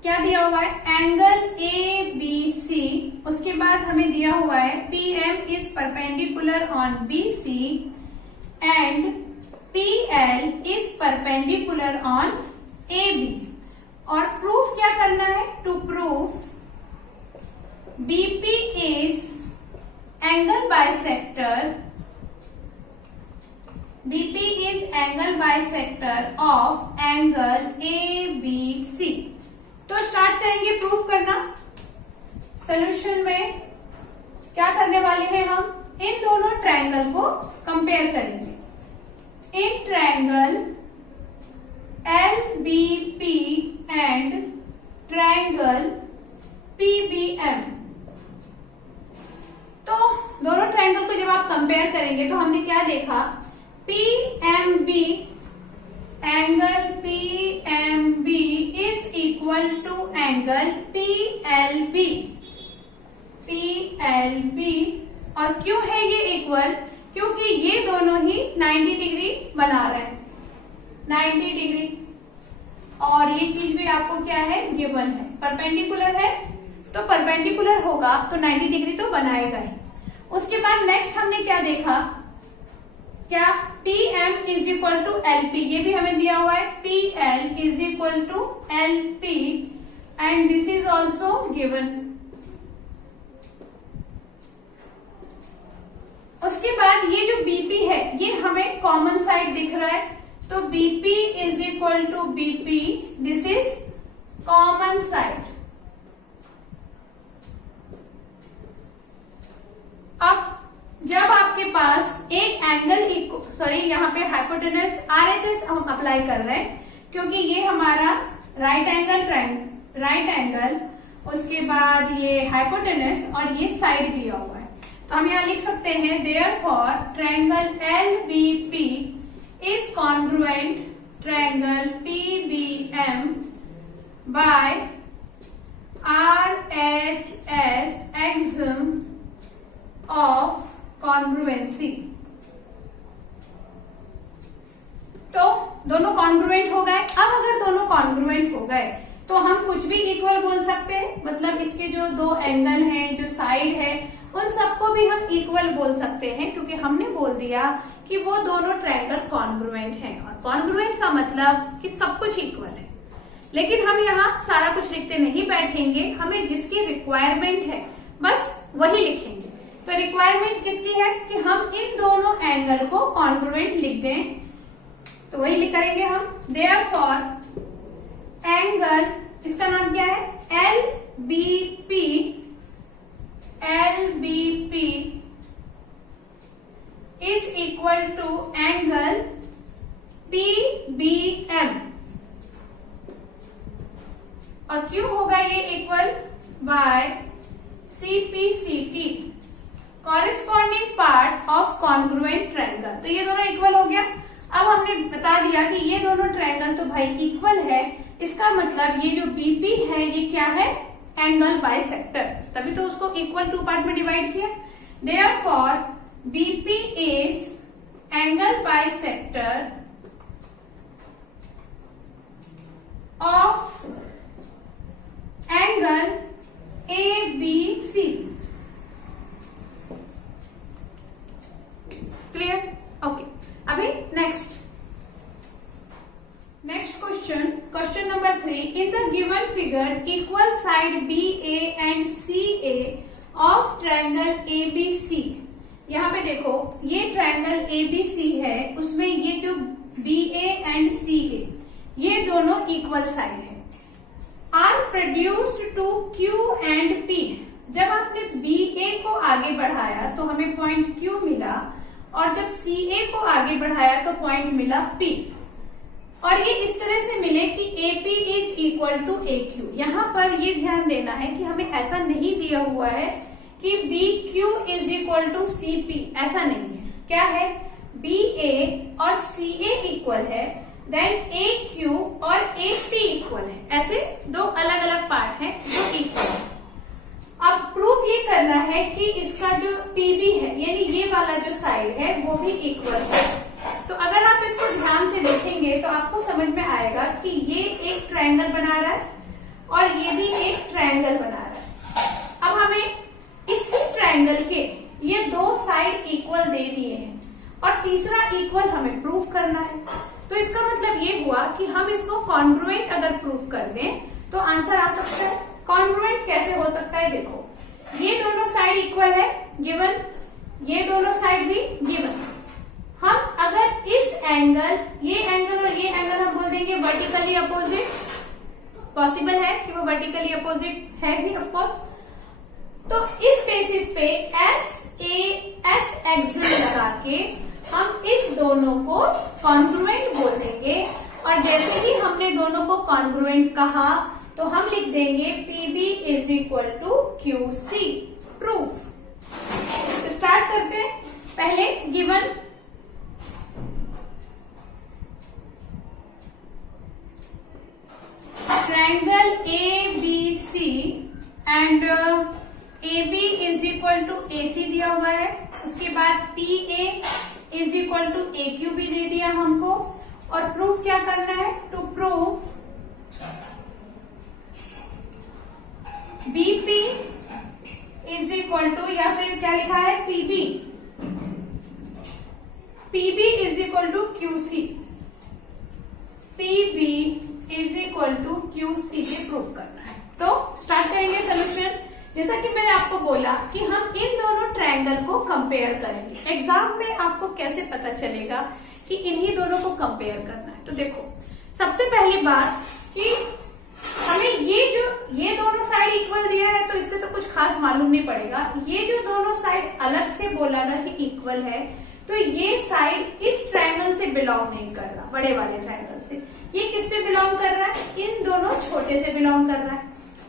क्या दिया हुआ है, एंगल ABC, उसके बाद हमें दिया हुआ है PM is perpendicular on BC and PL is perpendicular on AB। और प्रूफ क्या करना है, to proof BP is angle bisector, BP is angle bisector of angle ABC। तो स्टार्ट करेंगे प्रूफ करना। सॉल्यूशन में क्या करने वाले हैं, हम इन दोनों ट्रायंगल को कंपेयर करेंगे। In triangle LBP and triangle PBM, तो दोनों ट्रायंगल को जब आप कंपेयर करेंगे तो हमने क्या देखा, PMB angle PMB is equal to angle PLB। और क्यों है ये इक्वल, क्योंकि ये दोनों ही 90 डिग्री बना रहे हैं, 90 डिग्री, और ये चीज भी आपको क्या है, गिवन है, परपेंडिकुलर है, तो परपेंडिकुलर होगा तो 90 डिग्री तो बनाएगा ही। उसके बाद नेक्स्ट हमने क्या देखा, क्या PM is equal to LP, ये भी हमें दिया हुआ है, PL is equal to LP and this is also given. उसके बाद ये जो BP है ये हमें कॉमन साइड दिख रहा है, तो BP is equal to BP, this is common side. अब जब आपके पास एक एंगल यहाँ पे हाइपोटेनस RHS हम अप्लाई कर रहे हैं, क्योंकि ये हमारा राइट एंगल, उसके बाद ये हाइपोटेनस और ये साइड दिया हुआ है, तो हम यहाँ लिख सकते हैं therefore triangle LBP is congruent triangle PBM by RHS axiom of congruency। तो दोनों कॉन्ग्रुएंट हो गए। अब अगर दोनों कॉन्ग्रुएंट हो गए तो हम कुछ भी इक्वल बोल सकते हैं, मतलब इसके जो दो एंगल हैं, जो साइड है, उन सबको भी हम इक्वल बोल सकते हैं, क्योंकि हमने बोल दिया कि वो दोनों ट्रायंगल कॉन्ग्रुएंट हैं। और कॉन्ग्रुएंट का मतलब कि सब कुछ इक्वल है। लेकिन हम यहाँ सारा कुछ लिखते नहीं बैठेंगे, हमें जिसकी रिक्वायरमेंट है बस वही लिखेंगे। तो रिक्वायरमेंट किसकी है कि हम इन दोनों एंगल को कॉन्ग्रुएंट लिख दें, तो वही करेंगे हम। देयरफॉर एंगल, इसका नाम क्या है, LBP, LBP is equal to angle PBM। और क्यों होगा ये equal, by CPCT, corresponding part of congruent triangle. तो ये दोनों इक्वल हो गया। अब हमने बता दिया कि ये दोनों ट्रायंगल तो भाई इक्वल है, इसका मतलब ये जो BP है ये क्या है, एंगल बाइसेक्टर, तभी तो उसको इक्वल टू पार्ट में डिवाइड किया। Therefore BP is angle bisector of angle ABC। Clear? Okay, अभी next question number 3। In the given figure equal side BA and CA of triangle ABC। यहाँ पे देखो ये ट्रायंगल ABC है, उसमें ये जो BA एंड CA ये दोनों इक्वल साइड है, are produced to Q and P। जब आपने BA को आगे बढ़ाया तो हमें पॉइंट Q मिला, और जब CA को आगे बढ़ाया तो पॉइंट मिला P। और ये इस तरह से मिले कि AP is equal to AQ। यहाँ पर ये ध्यान देना है कि हमें ऐसा नहीं दिया हुआ है कि BQ is equal to CP, ऐसा नहीं है। क्या है, BA और CA इक्वल है, देन AQ और AP इक्वल है। ऐसे दो अलग अलग पार्ट हैं जो इक्वल है। अब प्रूफ ये करना है कि इसका जो PB है, यानी ये वाला जो साइड है वो भी इक्वल है। तो अगर आप इसको ध्यान से देखेंगे तो आपको समझ में आएगा कि ये एक ट्रायंगल बना रहा है और ये भी एक ट्रायंगल बना रहा है। अब हमें इसी ट्रायंगल के ये दो साइड इक्वल दे दिए हैं और तीसरा इक्वल हमें प्रूफ करना है। तो इसका मतलब ये हुआ कि हम इसको कॉन्ग्रुएंट अगर प्रूफ कर दें तो आंसर आ सकता है। कॉन्ग्रुएंट कैसे हो सकता है, देखो ये दोनों साइड इक्वल है गिवन, ये दोनों साइड भी गिवन। हम अगर इस एंगल, ये एंगल और ये एंगल हम बोल देंगे वर्टिकली अपोजिट, पॉसिबल है कि वो वर्टिकली अपोजिट है ही ऑफ कोर्स। तो इस बेसिस पे S एक्सिल लगा के हम इस दोनों को कॉन्ग्रुएंट बोल देंगे। और जैसे ही हमने दोनों को कॉन्ग्रुएंट कहा तो हम लिख देंगे PB is equal to QC। Proof start करते हैं। पहले given triangle ABC and AB is equal to AC दिया हुआ है, उसके बाद PA is equal to AQ भी दे दिया हमको। और प्रूफ क्या करना है, to proof BP is equal to, या फिर क्या लिखा है PB is equal to QC, PB is equal to QC ये प्रूफ करना है। तो स्टार्ट करेंगे सोल्यूशन। जैसा कि मैंने आपको बोला कि हम इन दोनों ट्रायंगल को कंपेयर करेंगे। एग्जाम में आपको कैसे पता चलेगा कि इन्हीं दोनों को कंपेयर करना है। तो देखो सबसे पहली बात कि हमें ये दोनों साइड इक्वल दिया है तो इससे तो कुछ खास मालूम नहीं पड़ेगा। ये जो दोनों साइड अलग से बोला ना कि इक्वल है, तो ये साइड इस ट्रायंगल से बिलोंग नहीं कर रहा, बड़े वाले ट्रायंगल से। ये किससे बिलोंग कर रहा है, इन दोनों छोटे से बिलोंग कर रहा है।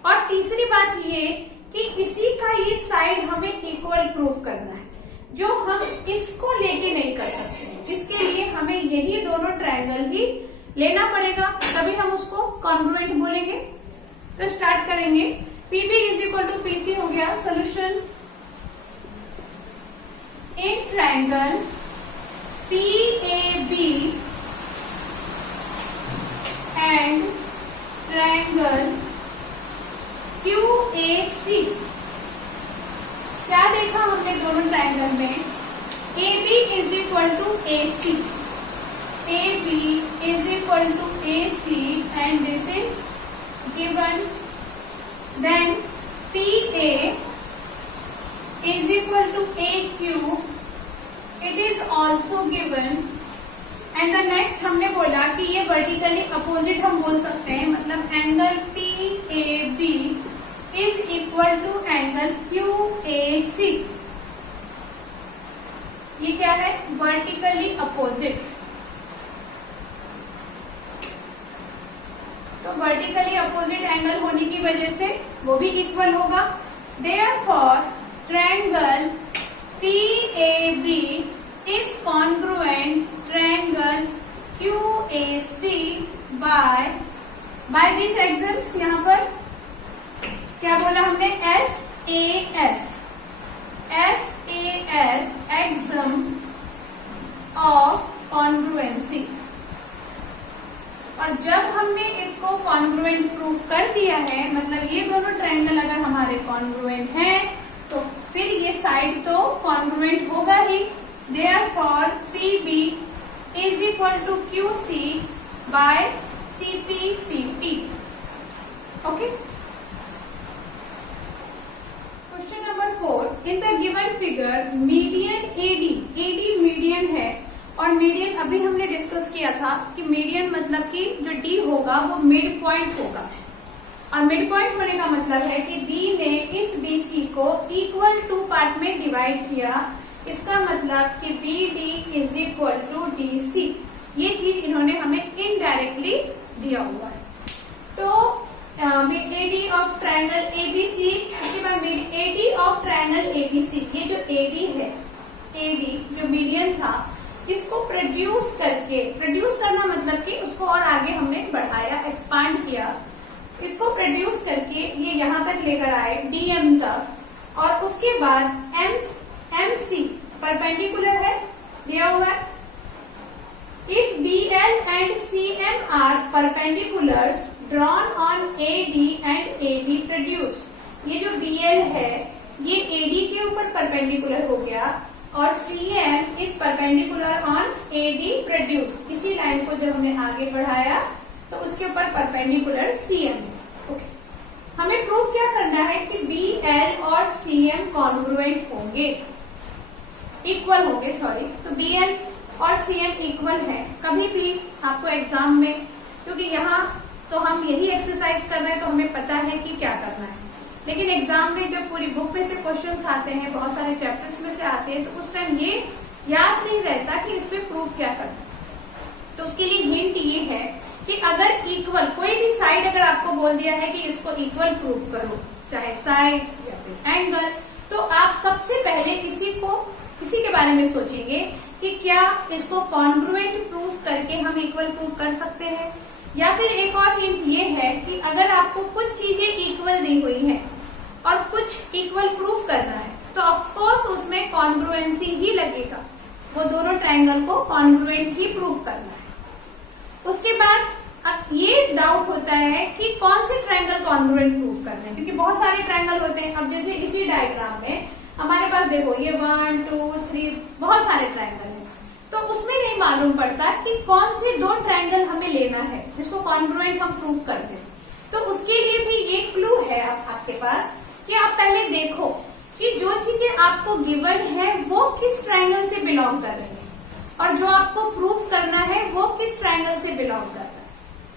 और तीसरी बात ये कि इसी का ये साइड हमें इक्वल प्रूफ करना है, जो हम इसको लेके नहीं कर सकते। इसके लिए हमें यही दोनों ट्रायंगल ही लेना पड़ेगा, तभी हम उसको कॉन्ग्रुएंट बोलेंगे। तो स्टार्ट करेंगे। PB is equal to PC हो गया। Solution in triangle PAB and triangle QAC। क्या देखा हमने दोनों ट्रायंगल में? AB is equal to AC, AB is equal to AC and this is given. Then PA is equal to AQ, it is also given. And the next हमने बोला कि ये vertically opposite हम बोल सकते हैं, मतलब angle PAB is equal to angle QAC। ये क्या है? Vertically opposite. तो वर्टिकली अपोजिट एंगल होने की वजह से वो भी इक्वल होगा। Therefore triangle PAB is congruent triangle QAC by which exams? यहाँ पर क्या बोला हमने? SAS exam of congruency. और जब हमने इसको कॉन्ग्रुएंट प्रूफ कर दिया है, मतलब ये दोनों ट्रायंगल अगर हमारे कॉन्ग्रुएंट हैं, तो फिर ये साइड तो कॉन्ग्रुएंट होगा ही। Therefore PB is equal to QC by CPCT। ओके। Question number 4, in the given figure median AD median है, और मीडियन अभी हमने डिस्कस किया था कि मीडियन मतलब कि जो D होगा वो मिड पॉइंट होगा, और मिड पॉइंट होने का मतलब है कि D ने इस BC को इक्वल टू पार्ट में डिवाइड किया। इसका मतलब कि BD is equal to DC। ये चीज इन्होंने हमें इनडायरेक्टली दिया हुआ है। तो AD ऑफ ट्रायंगल ABC, इसके बाद AD ऑफ ट्रायंगल ABC, ये जो AD है, AD जो मीडियन था, इसको प्रोड्यूस करना मतलब कि उसको और आगे हमने बढ़ाया, एक्सपांड किया। इसको प्रोड्यूस करके ये यहाँ तक लेकर आए DM तक, और उसके बाद MC परपेंडिकुलर है, दिया हुआ है। If BL and CM are perpendiculars drawn on AD and AB produced. ये जो BL है ये AD के ऊपर परपेंडिकुलर हो गया, और CM is perpendicular on AD produced. इसी लाइन को जब हमने आगे बढ़ाया तो उसके ऊपर परपेंडिकुलर CM है। ओके, हमें प्रूफ क्या करना है कि BL और CM कॉन्ग्रुएंट होंगे, इक्वल होंगे, सॉरी। तो BL और CM इक्वल है। कभी भी आपको एग्जाम में, क्योंकि यहाँ तो हम यही एक्सरसाइज कर रहे हैं तो हमें पता है कि क्या करना है, लेकिन एग्जाम में जब पूरी बुक में से क्वेश्चंस आते हैं, बहुत सारे चैप्टर्स में से आते हैं, तो उस टाइम ये याद नहीं रहता कि इसमें प्रूफ क्या करना है। तो उसके लिए हिंट ये है कि अगर इक्वल कोई भी साइड अगर आपको बोल दिया है कि इसको इक्वल प्रूफ करो, चाहे साइड या फिर एंगल, तो आप सबसे पहले इसी के बारे में सोचेंगे कि क्या इसको कॉन्ग्रुएंट प्रूफ करके हम इक्वल प्रूफ कर सकते हैं। या फिर एक और हिंट ये है कि अगर आपको कुछ चीजें इक्वल दी हुई हैं और कुछ इक्वल प्रूफ करना है, तो ऑफ कोर्स उसमें कॉन्ग्रुएंसी ही लगेगा, वो दोनों ट्रायंगल को कॉन्ग्रुएंट ही प्रूफ करना है। उसके बाद अब ये डाउट होता है कि कौन से ट्रायंगल कॉन्ग्रुएंट प्रूफ करना है, क्योंकि बहुत सारे ट्रायंगल होते हैं। अब जैसे इसी डायग्राम में हमारे पास देखो ये 1 2 3 बहुत सारे ट्रायंगल हैं, तो उसमें नहीं मालूम पड़ता कि कौन से दो ट्रायंगल हमें लेना है जिसको कॉन्ग्रुएंट हम प्रूफ करते हैं। तो उसके लिए भी ये क्लू है आपके पास कि आप पहले देखो कि जो चीजें आपको गिवन है वो किस ट्रायंगल से बिलोंग कर रही है, और जो आपको प्रूफ करना है वो किस ट्रायंगल से बिलोंग कर रहा है।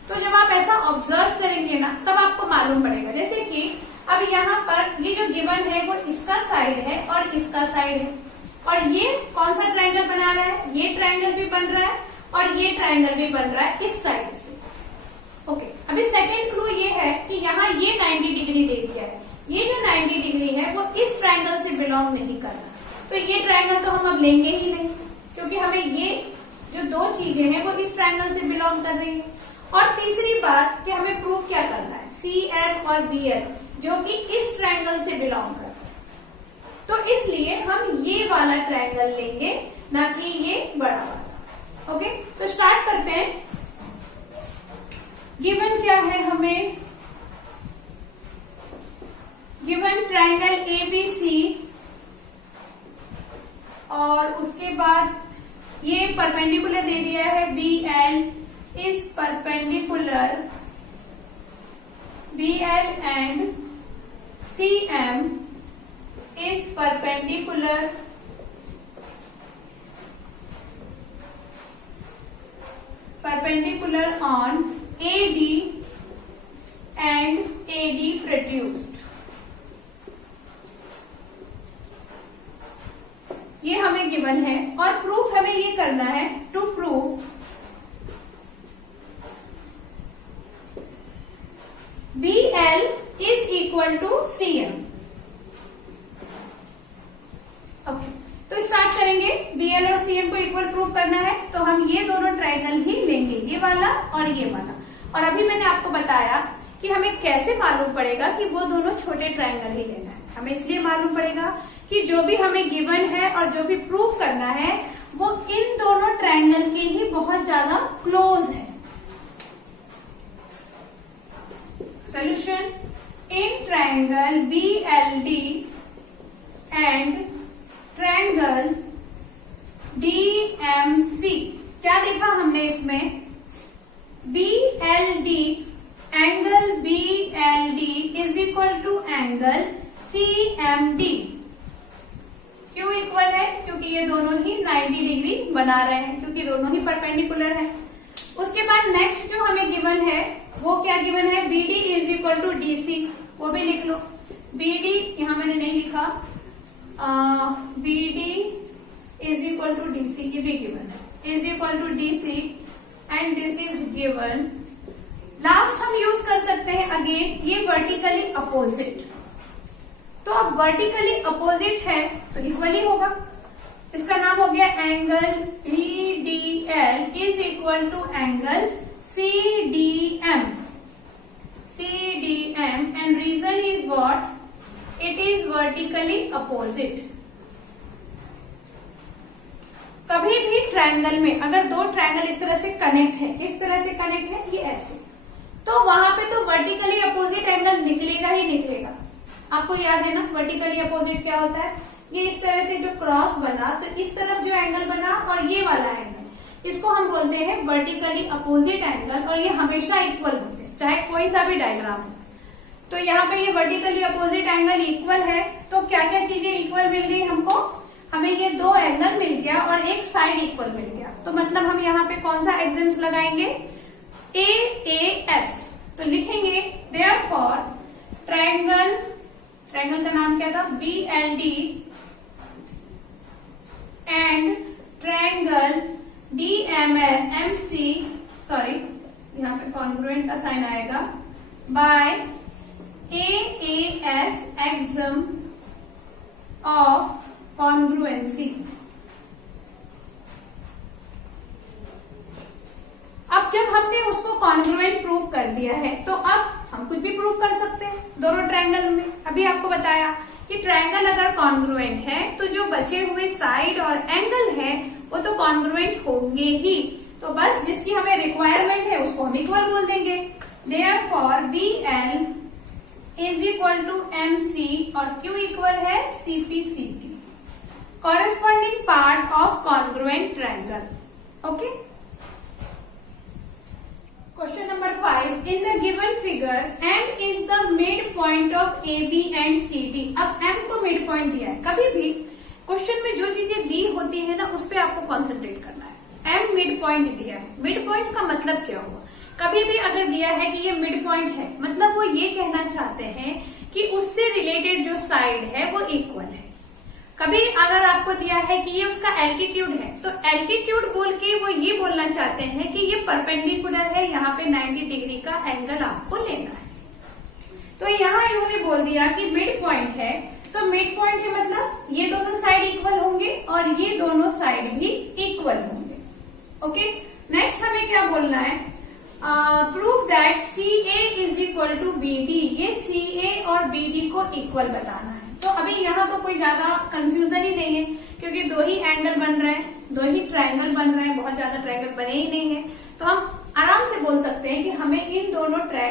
तो जब आप ऐसा ऑब्जर्व करेंगे ना, तब आपको मालूम पड़ेगा। जैसे कि अब यहाँ पर ये जो गिवन है वो इसका साइड है और इसका साइड है, और ये कौन सा ट्रायंगल बना रहा है, ये ट्रायंगल भी बन रहा है और ये ट्रायंगल भी बन रहा है इस साइड से। ओके, अभी सेकेंड क्लू ये है कि यहाँ ये 90 डिग्री दे दिया है, ये जो 90 डिग्री है वो इस ट्रायंगल से बिलोंग नहीं कर रहा, तो ये ट्रायंगल तो हम अब लेंगे ही नहीं, क्योंकि हमें ये जो दो चीजें हैं वो इस ट्रायंगल से बिलोंग कर रही है। और तीसरी बात कि हमें प्रूफ क्या करना है, CM और BL जो कि इस ट्रायंगल से बिलोंग करता है, तो इसलिए हम ये वाला ट्रायंगल लेंगे, ना कि ये बड़ा वाला। ओके, तो स्टार्ट करते हैं। गिवन क्या है हमें, गिवन ट्रायंगल एबीसी, और उसके बाद ये परपेंडिकुलर दे दिया है BL is perpendicular, BL and CM is perpendicular on AD and AD produced। ये हमें गिवन है और प्रूफ हमें ये करना है, to prove BL is equal to CM। Okay, तो स्टार्ट करेंगे। BL और CM को इक्वल प्रूफ करना है तो हम ये दोनों ट्रायंगल ही लेंगे, ये वाला और ये वाला। और अभी मैंने आपको बताया कि हमें कैसे मालूम पड़ेगा कि वो दोनों छोटे ट्रायंगल ही लेना है। हमें इसलिए मालूम पड़ेगा कि जो भी हमें गिवन है और जो भी प्रूफ करना है वो इन दोनों ट्रायंगल के ही बहुत ज्यादा क्लोज है। Solution, in triangle BLD and triangle DMC, क्या देखा हमने इसमें, BLD, angle BLD is equal to angle CMD। क्यों इक्वल है? क्योंकि ये दोनों ही 90 डिग्री बना रहे हैं, क्योंकि दोनों ही परपेंडिकुलर है। उसके बाद नेक्स्ट जो हमें गिवन है वो क्या गिवन है, BD is equal to DC, वो भी लिख लो। BD यहां मैंने नहीं लिखा, BD is equal to DC, ये भी गिवन है, is equal to DC and this is given. Last हम यूज कर सकते हैं अगेन ये वर्टिकली अपोजिट, तो अब वर्टिकली अपोजिट है तो इक्वल ही होगा। इसका नाम हो गया angle VDL is equal to angle CDM, and reason is what, it is vertically opposite. कभी भी ट्रायंगल में अगर दो ट्रायंगल इस तरह से कनेक्ट है, किस तरह से कनेक्ट है, ये ऐसे, तो वहां पे तो वर्टिकली अपोजिट एंगल निकलेगा ही निकलेगा। आपको याद है ना वर्टिकली अपोजिट क्या होता है, ये इस तरह से जो क्रॉस बना तो इस तरफ जो एंगल बना और ये वाला एंगल, इसको हम बोलते हैं वर्टिकली अपोजिट एंगल, और ये हमेशा इक्वल होते हैं चाहे कोई सा भी डायग्राम हो। तो यहाँ पे ये वर्टिकली अपोजिट एंगल इक्वल है, तो क्या क्या चीजें इक्वल मिल गई हमको, हमें ये दो एंगल मिल गया और एक साइड इक्वल मिल गया। तो मतलब हम यहाँ पे कौन सा एग्जाम्स लगाएंगे, AAS। तो लिखेंगे देयरफॉर ट्रायंगल, ट्रायंगल का नाम क्या था, BLD and triangle DMC, sorry यहाँ पे कॉन्ग्रुएंट का साइन आएगा, बाय AAS एक्सम ऑफ कॉन्ग्रुएंसी। अब जब हमने उसको कॉन्ग्रुएंट प्रूफ कर दिया है तो अब हम कुछ भी प्रूफ कर सकते हैं दोनों ट्रायंगल में। अभी आपको बताया कि ट्रायंगल अगर कॉन्ग्रुएंट है तो जो बचे हुए साइड और एंगल है वो तो कॉन्ग्रुएंट होंगे ही, तो बस जिसकी हमें रिक्वायरमेंट है उसको हम इक्वल बोल देंगे। Therefore BL is equal to MC और Q इक्वल है CPCT, corresponding part of congruent triangle. Okay. Question number 5. In the given figure, M is the midpoint of AB and CD. अब M को midpoint दिया है। कभी भी question में जो चीजें दी होती है ना उस पे आपको कंसंट्रेट करना है। M midpoint दिया है, midpoint का मतलब क्या हुआ, कभी भी अगर दिया है कि ये midpoint है मतलब वो ये कहना चाहते हैं कि उससे रिलेटेड जो साइड है वो इक्वल है। कभी अगर आपको दिया है कि ये उसका एल्टीट्यूड है तो एल्टीट्यूड बोल के वो ये बोलना चाहते हैं कि ये परपेंडिकुलर है, यहाँ पे 90 डिग्री का एंगल आपको लेना है। तो यहाँ इन्होंने बोल दिया कि मिड पॉइंट है, तो मिड पॉइंट है मतलब ये दोनों साइड इक्वल होंगे और ये दोनों साइड भी इक्वल होंगे। ओके, नेक्स्ट हमें क्या बोलना है, prove that CA is equal to BD, ये CA और BD को इक्वल बताना है। तो अभी यहाँ तो कोई ज्यादा कंफ्यूजन ही नहीं है क्योंकि दो ही एंगल बन रहे हैं, दो ही ट्रायंगल बन रहे हैं, बहुत ज्यादा ट्रायंगल बने ही नहीं है, तो हम आराम से बोल सकते हैं कि हमें इन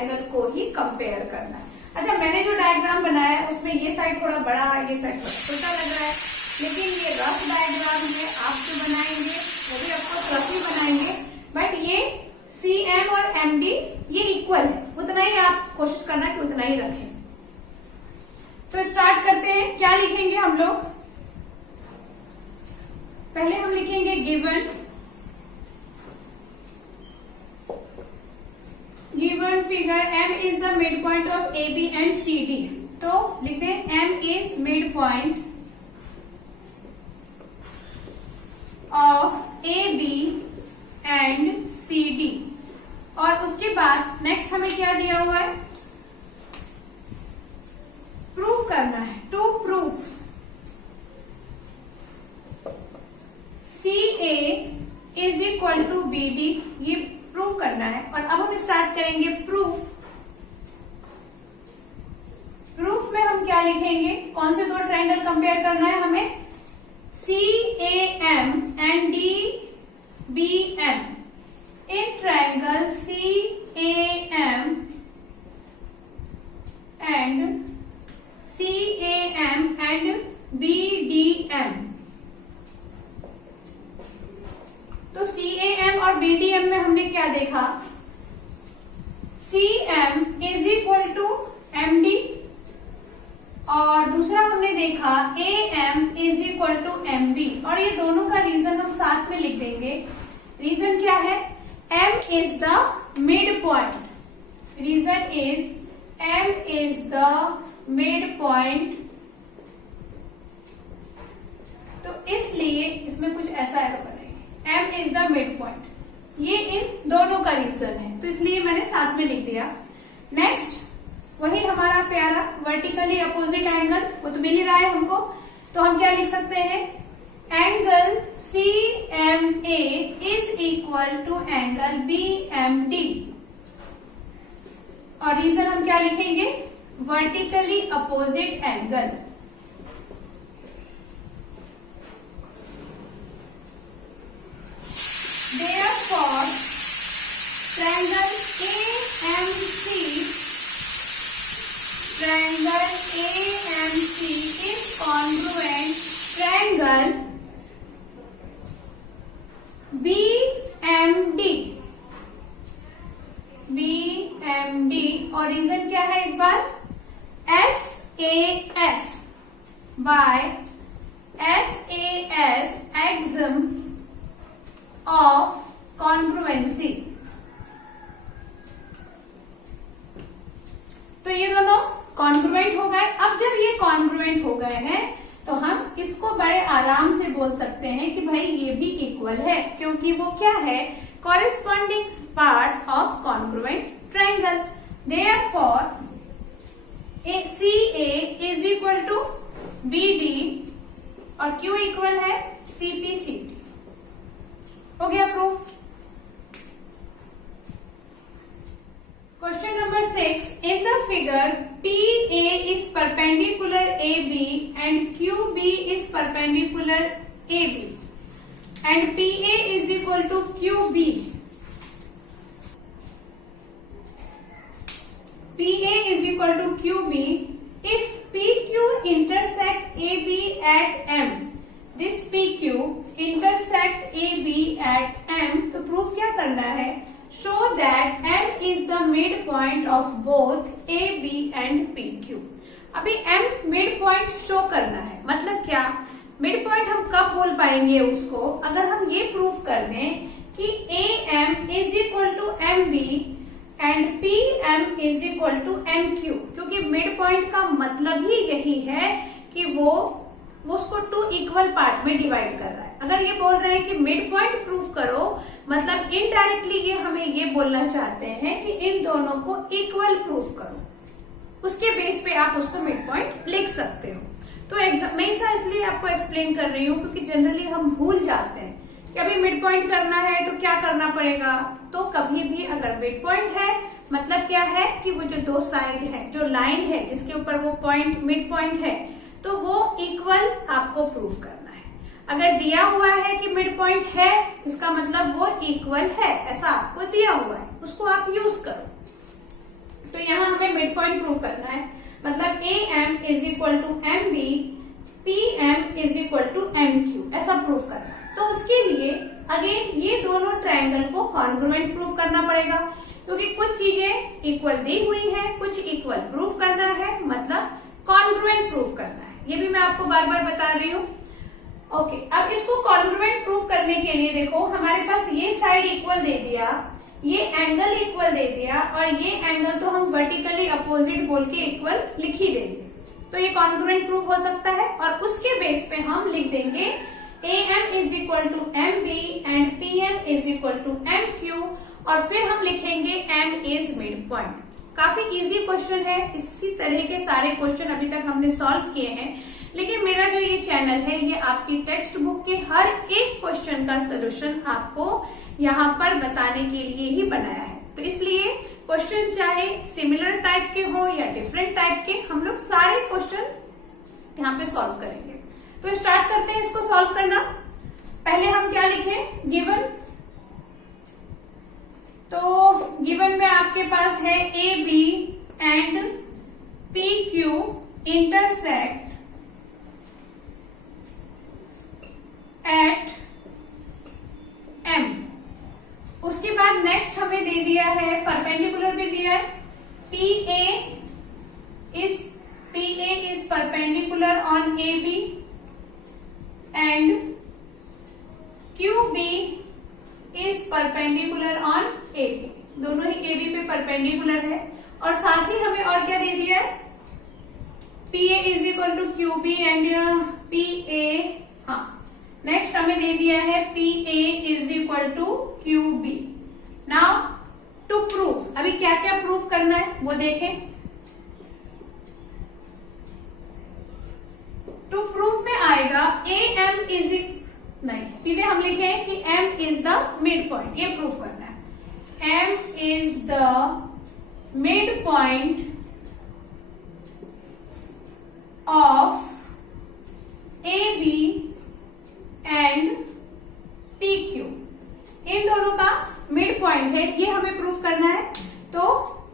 ट्रायंगल को ही कंपेयर करना है। अच्छा, मैंने जो डायग्राम बनाया है उसमें ये साइड थोड़ा बड़ा है, ये साइड थोड़ा छोटा लग रहा है, लेकिन ये रफ डायग्राम है। आप जो बनाएंगे वो भी आपको रफ ही बनाएंगे, बट ये CM और MD ये इक्वल है, उतना ही आप कोशिश करना कि उतना ही रखें। तो स्टार्ट करते हैं। क्या लिखेंगे हम लोग? पहले हम लिखेंगे given figure M is the midpoint of AB and CD। तो लिखते हैं M is midpoint of AB and CD। और उसके बाद नेक्स्ट हमें क्या दिया हुआ है? प्रूफ करना है। To proof CA is equal to BD, ये प्रूफ करना है। और अब हम स्टार्ट करेंगे प्रूफ में हम क्या लिखेंगे? कौन से दो ट्रायंगल कंपेयर करना है हमें? CAM and DBM। In triangle CAM and BDM। तो CAM और BDM में हमने क्या देखा? CM is equal to MD, और दूसरा हमने देखा AM is equal to MB। और ये दोनों का रीजन हम साथ में लिख देंगे। रीजन क्या है? M is the mid point. Reason is M is the mid point. तो इसलिए इसमें कुछ ऐसा एरो बनाएंगे, M is the mid point. ये इन दोनों का रीजन है, तो इसलिए मैंने साथ में लिख दिया। नेक्स्ट वही हमारा प्यारा वर्टिकली अपोजिट एंगल, वो तो मिल ही रहा है हमको। तो हम क्या लिख सकते हैं? Angle CMA is equal to angle BMD। और रीजन हम क्या लिखेंगे? Vertically opposite angle. Therefore, triangle AMC is congruent triangle BMD। और रीजन क्या है इस बार? SAS by SAS axiom of congruency। तो ये दोनों कॉन्ग्रुएंट हो गए। अब जब ये कॉन्ग्रुएंट हो गए हैं तो हम इसको बड़े आराम से बोल सकते हैं कि भाई ये भी इक्वल है, क्योंकि वो क्या है? Corresponding part of congruent triangle. Therefore CA is equal to BD और Q इक्वल है CPCD। हो गया proof. Question number 6. In the figure, PA is perpendicular AB and QB is perpendicular AB and PA is equal to QB. PA is equal to QB if PQ intersect AB at M. This PQ intersect AB at M, तो proof क्या करना है? Show that M is the midpoint of both AB and PQ। अभी M midpoint show करना है, मतलब क्या? midpoint हम कब बोल पाएंगे उसको? अगर हम ये प्रूफ कर दें कि AM is equal to MB and PM is equal to MQ, क्योंकि midpoint का मतलब ही यही है कि वो उसको टू इक्वल पार्ट में डिवाइड कर रहा है। अगर ये बोल रहे हैं कि मिड पॉइंट प्रूफ करो, मतलब इनडायरेक्टली ये हमें ये बोलना चाहते हैं कि इन दोनों को इक्वल प्रूफ करो, उसके बेस पे आप उसको मिड पॉइंट लिख सकते हो। तो मैं ऐसा इसलिए आपको एक्सप्लेन कर रही हूँ क्योंकि जनरली हम भूल जाते हैं कि अभी मिड पॉइंट करना है तो क्या करना पड़ेगा। तो कभी भी अगर मिड पॉइंट है मतलब क्या है कि वो जो दो साइड है, जो लाइन है जिसके ऊपर वो पॉइंट मिड पॉइंट है, तो वो इक्वल आपको प्रूफ करना है। अगर दिया हुआ है कि मिड पॉइंट है, इसका मतलब वो इक्वल है, ऐसा आपको दिया हुआ है, उसको आप यूज करो। यहाँ हमें मिड पॉइंट प्रूव करना है, मतलब AM is equal to MB, PM is equal to MQ, ऐसा प्रूव करना है। तो उसके लिए अगेन ये दोनों ट्रायंगल को कॉन्ग्रुएंट प्रूव करना पड़ेगा, क्योंकि कुछ चीजें इक्वल दी हुई है, कुछ इक्वल प्रूव करना है, मतलब कॉन्ग्रुएंट प्रूव करना है। ये भी मैं आपको बार बार बता रही हूँ। ओके, अब इसको कॉन्ग्रुएंट प्रूफ करने के लिए देखो, हमारे पास ये साइड इक्वल दे दिया, ये एंगल इक्वल दे दिया, और ये एंगल तो हम वर्टिकली अपोजिट बोल के इक्वल लिख ही देंगे, तो ये कॉन्ग्रुएंट प्रूफ हो सकता है। और उसके बेस पे हम लिख देंगे AM is equal to MB and PM is equal to MQ, और फिर हम लिखेंगे M इज मिड पॉइंट। काफी इजी क्वेश्चन है, इसी तरह के सारे क्वेश्चन अभी तक हमने सॉल्व किए हैं, लेकिन मेरा जो ये चैनल है ये आपकी टेक्स्ट बुक के हर एक क्वेश्चन का सोल्यूशन आपको यहाँ पर बताने के लिए ही बनाया है। तो इसलिए क्वेश्चन चाहे सिमिलर टाइप के हो या डिफरेंट टाइप के, हम लोग सारे क्वेश्चन यहाँ पे सॉल्व करेंगे। तो स्टार्ट करते हैं इसको सॉल्व करना। पहले हम क्या लिखें, गिवन। तो गिवन में आपके पास है AB and PQ intersect at M। उसके बाद नेक्स्ट हमें दे दिया है, परपेंडिकुलर भी दिया है, PA is perpendicular on AB and QB is perpendicular on AB। दोनों ही AB पे परपेंडिकुलर है। और साथ ही हमें और क्या दे दिया है, PA is equal to QB and PA, हाँ नेक्स्ट हमें दे दिया है PA is equal to QB। Now to proof, अभी क्या क्या प्रूफ करना है वो देखें। टू प्रूफ में आएगा AM इज, नहीं सीधे हम लिखें कि M is the mid point, ये प्रूफ करना है। M is the mid point of AB and PQ, इन दोनों का मिड पॉइंट है, ये हमें प्रूफ करना है। तो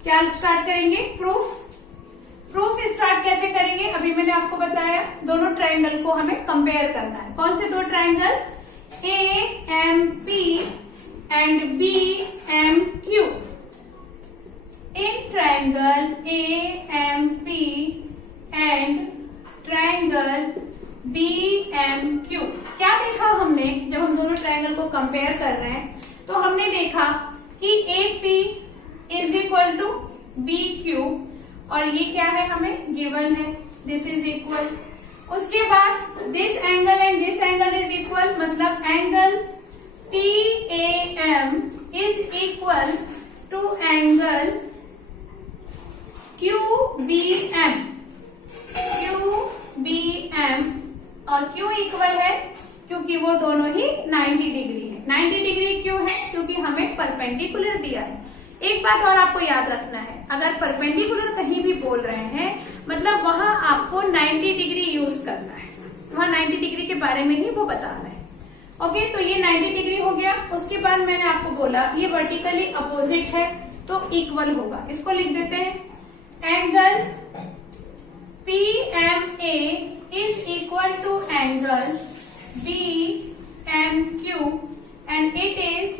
क्या स्टार्ट करेंगे, प्रूफ स्टार्ट कैसे करेंगे, अभी मैंने आपको बताया, दोनों ट्रायंगल को हमें कंपेयर करना है। कौन से दो triangle, AMP and BMQ। In triangle AMP and triangle BMQ, क्या देखा हमने जब हम दोनों ट्रायंगल को कंपेयर कर रहे हैं, तो हमने देखा कि AP is equal to BQ, और ये क्या है हमें गिवन है, दिस इज इक्वल। उसके बाद this angle and this angle is equal, मतलब angle PAM is equal to angle QBM, और क्यों इक्वल है, क्योंकि वो दोनों ही 90 डिग्री है। 90 डिग्री क्यों है, क्योंकि हमें परपेंडिकुलर दिया है। एक बात और आपको याद रखना है, अगर परपेंडिकुलर कहीं भी बोल रहे हैं, मतलब वहां आपको 90 डिग्री यूज करना है, वहां 90 डिग्री के बारे में ही वो बताना है। ओके, तो ये 90 डिग्री हो गया। उसके बाद मैंने आपको बोला ये वर्टिकली अपोजिट है तो इक्वल होगा, इसको लिख देते हैं। Angle PMA is equal to angle BMQ and it is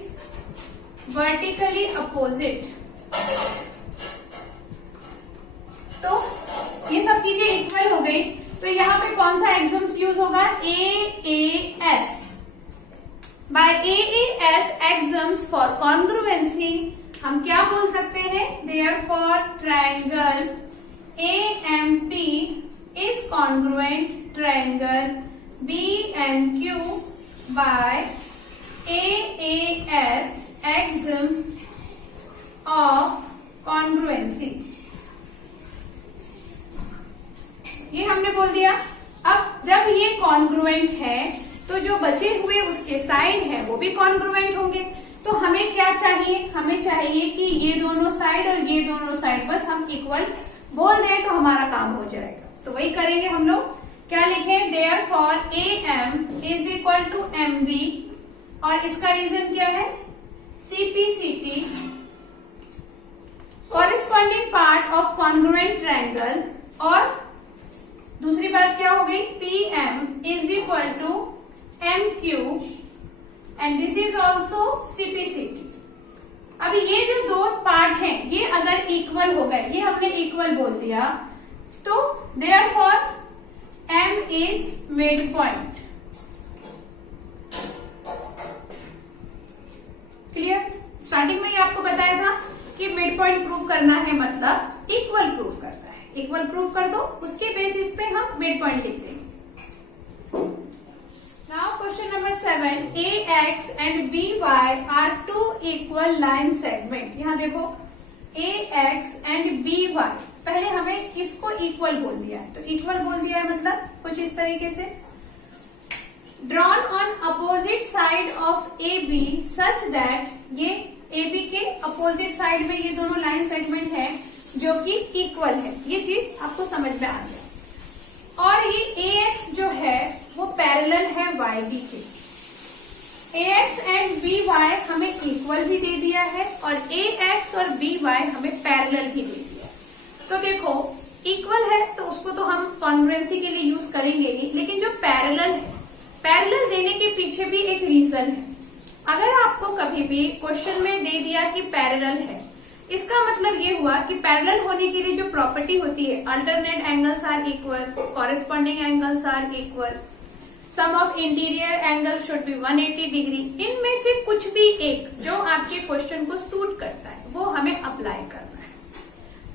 vertically opposite। तो ये सब चीजें इक्वल हो गई, तो यहाँ पे कौन सा एक्सम्स यूज होगा, AAS। By AAS axioms for congruency हम क्या बोल सकते हैं, therefore triangle AMP is congruent triangle BMQ by AAS axiom of congruency। ये हमने बोल दिया। अब जब ये कॉन्ग्रुएंट है तो जो बचे हुए उसके साइड है वो भी कॉन्ग्रुएंट होंगे। तो हमें क्या चाहिए, हमें चाहिए कि ये दोनों साइड और ये दोनों साइड बस हम इक्वल बोल दें तो हमारा काम हो जाएगा। तो वही करेंगे हम लोग। क्या लिखें, therefore AM is equal to MB, और इसका रीजन क्या है, CPCT corresponding part of congruent triangle, और दूसरी बात क्या हो गई, PM is equal to MQ and this is also CPCT। अब ये जो दो पार्ट हैं ये अगर इक्वल हो गए, ये हमने इक्वल बोल दिया, तो therefore M is mid point. Clear? Starting में ही आपको बताया था कि मिड पॉइंट प्रूव करना है मतलब इक्वल प्रूव करना है, इक्वल प्रूव कर दो, उसके बेसिस पे हम मिड पॉइंट लिख देंगे। Now question number 7, AX and BY are two equal line segment। यहाँ देखो AX and BY, पहले हमें इसको इक्वल बोल दिया है, तो इक्वल बोल दिया है मतलब कुछ इस तरीके से, drawn on opposite side of AB such that, ये AB के अपोजिट साइड में ये दोनों लाइन सेगमेंट है जो कि इक्वल है, ये चीज आपको समझ में आ गया। और ये AX जो है वो पैरेलल है YB के। AX एंड BY हमें इक्वल भी दे दिया है और AX और BY हमें पैरेलल भी दे दिया है। तो देखो इक्वल है तो उसको तो हम कॉन्ग्रुएंसी के लिए यूज करेंगे ही, लेकिन जो पैरेलल है, पैरेलल देने के पीछे भी एक रीजन है। अगर आपको कभी भी क्वेश्चन में दे दिया कि पैरेलल है, इसका मतलब ये हुआ कि पैरेलल होने के लिए जो प्रॉपर्टी होती है, alternate angles are equal, corresponding angles are equal, sum of interior angle should be 180 degree, इनमें से कुछ भी एक जो आपके क्वेश्चन को सूट करता है वो हमें अप्लाई करना है।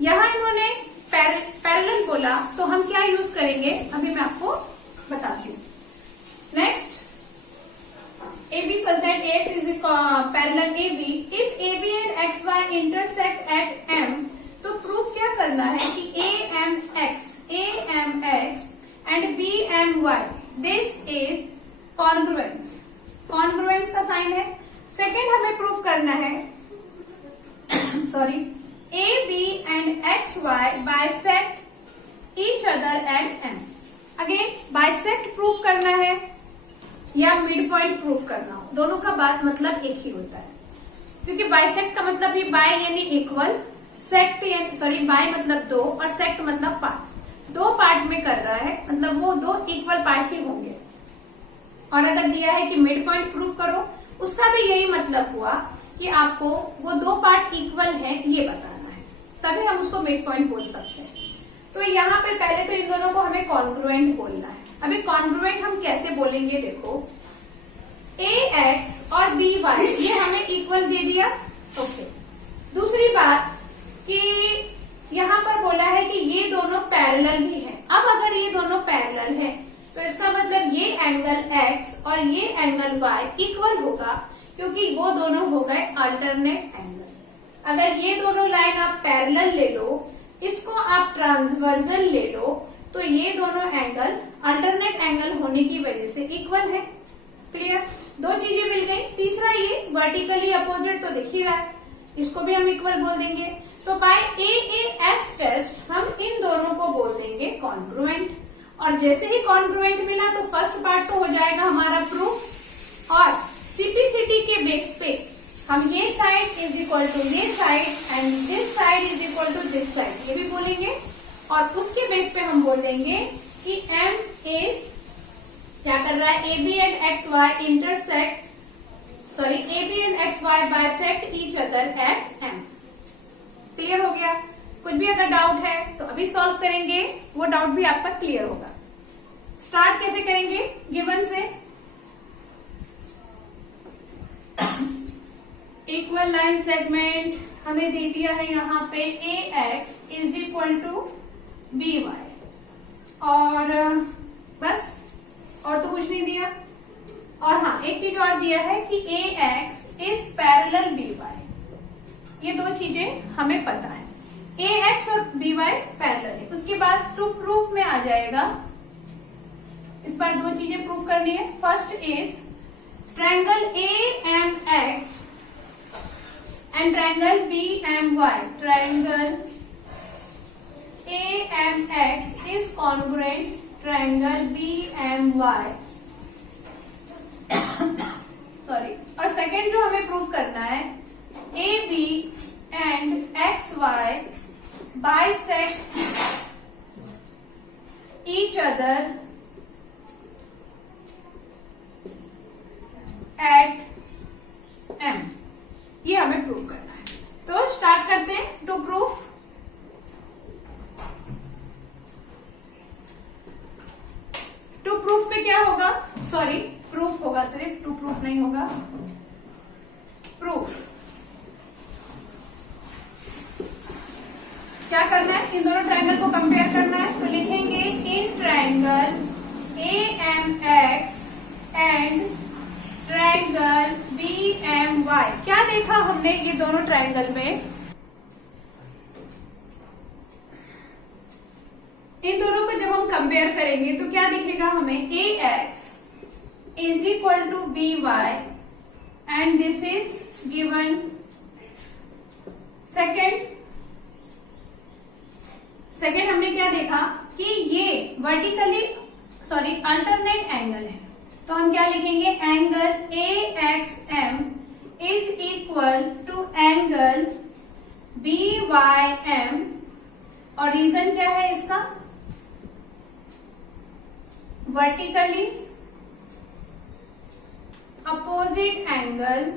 यहाँ इन्होंने पैरेलल बोला तो हम क्या यूज करेंगे अभी मैं आपको बताती हूँ। Next, AB such that AX is parallel AB, if AB and XY intersect at M, तो प्रूफ क्या करना है कि AMX and BMY, this is congruence, congruence का साइन है। सेकेंड हमें प्रूफ करना है sorry, AB and XY bisect each other at M, again bisect proof करना है या मिड पॉइंट प्रूफ करना हो, दोनों का बात मतलब एक ही होता है, क्योंकि बाइसेक्ट का मतलब भी बाय यानी इक्वल, सेक्ट यानी सॉरी बाय मतलब दो और सेक्ट मतलब पार्ट, दो पार्ट में कर रहा है मतलब वो दो इक्वल पार्ट ही होंगे। और अगर दिया है कि मिड पॉइंट प्रूफ करो, उसका भी यही मतलब हुआ कि आपको वो दो पार्ट इक्वल है ये बताना है, तभी हम उसको मिड पॉइंट बोल सकते हैं। तो यहाँ पे पहले तो इन दोनों को हमें कॉन्ग्रुएंट बोलना है। अभी कॉन्ग्रुएंट हम कैसे बोलेंगे, देखो AX और BY ये हमें इक्वल दे दिया, ओके। दूसरी बात कि यहाँ पर बोला है कि ये दोनों पैरेलल भी हैं। अब अगर ये दोनों पैरेलल हैं तो इसका मतलब ये एंगल X और ये एंगल Y इक्वल होगा, क्योंकि वो दोनों हो गए अल्टरनेट एंगल। अगर ये दोनों लाइन आप पैरेलल ले लो, इसको आप ट्रांसवर्सल ले लो, तो ये दोनों एंगल अल्टरनेट एंगल होने की वजह से इक्वल है। क्लियर? दो चीजें मिल गई। तीसरा ये वर्टिकली अपोजिट तो दिख ही रहा है, इसको भी हम इक्वल बोल देंगे। तो बाय AAS टेस्ट हम इन दोनों को बोल देंगे कॉन्ग्रुएंट, और जैसे ही कॉन्ग्रुएंट मिला तो फर्स्ट पार्ट तो हो जाएगा हमारा प्रूफ, और CPCT के बेस पे हम ये साइड इज इक्वल टू ये side and this side is equal to this side ये भी बोलेंगे, और उसके बेस पे हम बोल देंगे कि M इज क्या कर रहा है, AB and XY intersect sorry AB and XY bisect each other at M। Clear हो गया? कुछ भी अगर डाउट है तो अभी सॉल्व करेंगे, वो डाउट भी आपका क्लियर होगा। स्टार्ट कैसे करेंगे, गिवन से। इक्वल लाइन सेगमेंट हमें दे दिया है यहाँ पे AX is equal to BY, और बस, और तो कुछ नहीं दिया। और हाँ, एक चीज और दिया है कि AX इज पैरेलल BY, ये दो चीजें हमें पता है, AX और BY पैरेलल है। उसके बाद टू प्रूफ में आ जाएगा, इस बार दो चीजें प्रूफ करनी है। First is triangle AMX and triangle BMY, triangle AMX is congruent triangle BMY sorry. और सेकेंड जो हमें प्रूफ करना है AB and XY bisect each other at M, ये हमें प्रूव करना है। तो स्टार्ट करते हैं टू प्रूफ। टू प्रूफ पे क्या होगा, सॉरी प्रूफ होगा सिर्फ, टू प्रूफ नहीं होगा, प्रूफ। क्या करना है, इन दोनों ट्रायंगल को कंपेयर करना है। तो लिखेंगे in triangle AMX and triangle BMY। क्या देखा हमने ये दोनों ट्रायंगल में, इन दोनों को जब हम कंपेयर करेंगे तो क्या दिखेगा हमें, AX is equal to BY and this is given. Second हमने क्या देखा कि ये वर्टिकली सॉरी अल्टरनेट एंगल है, तो हम क्या लिखेंगे, angle AXM is equal to angle BYM। और रीजन क्या है इसका, वर्टिकली अपोजिट एंगल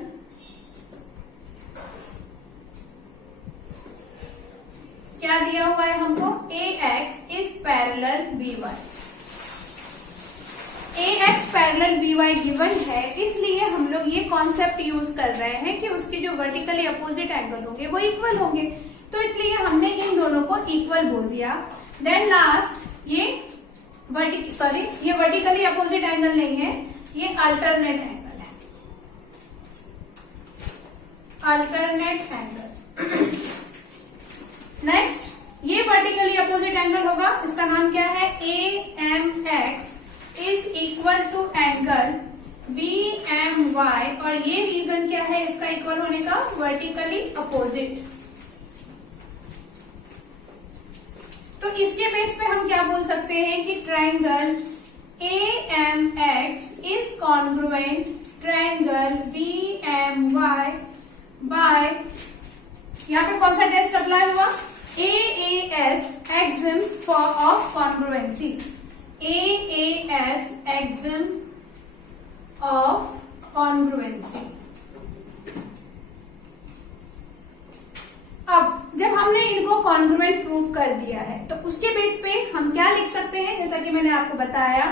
क्या दिया हुआ है हमको, AX is parallel BY। AX parallel BY given है, इसलिए हम लोग ये कॉन्सेप्ट यूज कर रहे हैं कि उसके जो वर्टिकली अपोजिट एंगल होंगे वो इक्वल होंगे, तो इसलिए हमने इन दोनों को इक्वल बोल दिया। देन लास्ट ये वर्टिकली अपोजिट एंगल नहीं है, ये अल्टरनेट एंगल है, अल्टरनेट एंगल। नेक्स्ट ये वर्टिकली अपोजिट एंगल होगा, इसका नाम क्या है, AMX is equal to angle BMY। और ये रीजन क्या है इसका इक्वल होने का, वर्टिकली अपोजिट। तो इसके बेस पे हम क्या बोल सकते हैं कि triangle AMX is congruent triangle BMY by, यहाँ पे कौन सा टेस्ट अप्लाई हुआ, AAS axioms of congruency, AAS axiom of congruency। अब जब हमने इनको कॉन्ग्रुएंट प्रूफ कर दिया है तो उसके बेस पे हम क्या लिख सकते हैं, जैसा कि मैंने आपको बताया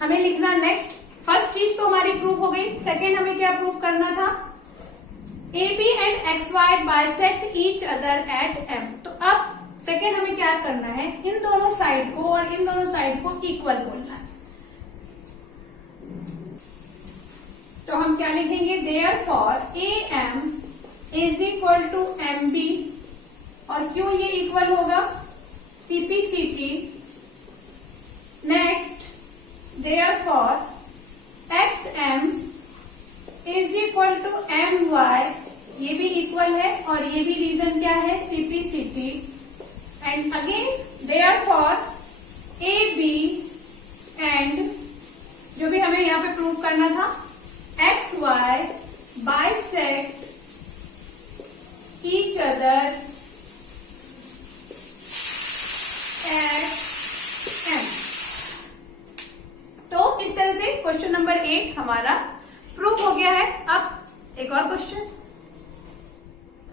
हमें लिखना, नेक्स्ट फर्स्ट चीज तो हमारी प्रूफ हो गई। सेकेंड हमें क्या प्रूफ करना था, AB and XY bisect each other at M। तो अब सेकेंड हमें क्या करना है, इन दोनों साइड को और इन दोनों साइड को इक्वल बोलना है। तो हम क्या लिखेंगे, therefore AM is equal to MB। और क्यों ये इक्वल होगा, CP/CT। Next therefore XM is equal to MY, ये भी इक्वल है और ये भी रीजन क्या है, CP/CT। And again therefore AB and जो भी हमें यहाँ पे प्रूव करना था, XY bisect each other at M। तो इस तरह से क्वेश्चन नंबर 8 हमारा प्रूफ हो गया है। अब एक और क्वेश्चन,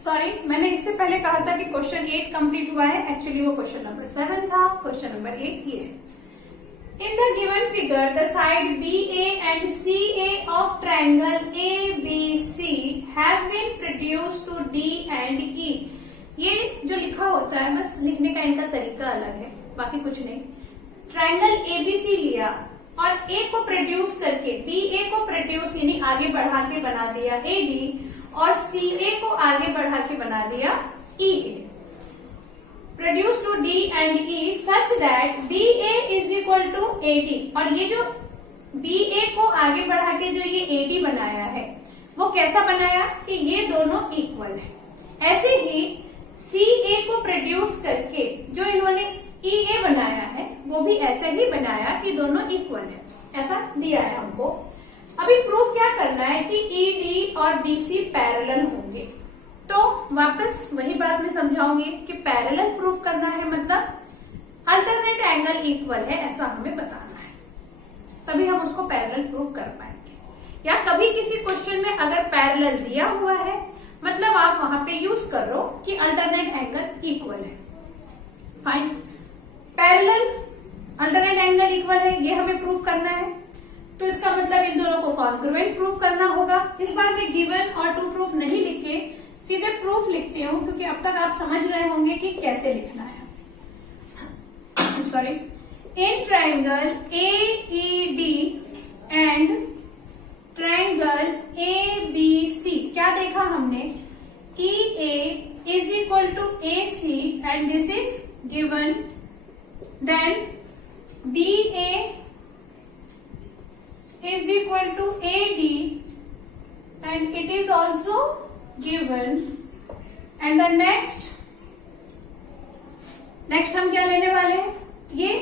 सॉरी मैंने इससे पहले कहा था कि क्वेश्चन 8 कंप्लीट हुआ है, एक्चुअली वो क्वेश्चन नंबर 7 था। क्वेश्चन नंबर 8 ये है, in the given figure the side BA and CA of triangle ABC have been produced to D and E। ये जो लिखा होता है बस लिखने का इनका तरीका अलग है, बाकी कुछ नहीं। ट्रायंगल ABC लिया और A को प्रोड्यूस करके BA को प्रोड्यूस यानी आगे बढ़ा के बना दिया AD, और CA को आगे बढ़ा के बना दिया EA। Produce to D and E such that BA is equal to AD। और ये जो BA को आगे बढ़ा के जो ये AD बनाया है वो कैसा बनाया कि ये दोनों इक्वल है। ऐसे ही CA को प्रोड्यूस करके जो इन्होंने EA बनाया है वो भी ऐसे ही बनाया कि दोनों इक्वल है, ऐसा दिया है हमको। अभी प्रूफ क्या करना है कि ED और BC पैरेलल होंगे। तो वापस वही बात मैं समझाऊंगी कि पैरेलल प्रूफ करना है मतलब अल्टरनेट एंगल इक्वल है ऐसा हमें बताना है, तभी हम उसको पैरेलल प्रूफ कर पाएंगे। या कभी किसी क्वेश्चन में अगर पैरेलल दिया हुआ है मतलब आप वहां पे यूज कर लो कि अल्टरनेट एंगल इक्वल है। Fine, parallel alternate angle equal है ये हमें प्रूफ करना है, तो इसका मतलब इन दोनों को कॉन्ग्रुएंट प्रूफ करना होगा। इस बार मैं गिवन और टू प्रूफ नहीं लिख के सीधे प्रूफ लिखती हूँ, क्योंकि अब तक आप समझ गए होंगे कि कैसे लिखना है। Sorry, in triangle AED and triangle ABC क्या देखा हमने, EA is equal to AC and this is given, then BA is equal to AD and it is also given, and the next हम क्या लेने वाले हैं, ये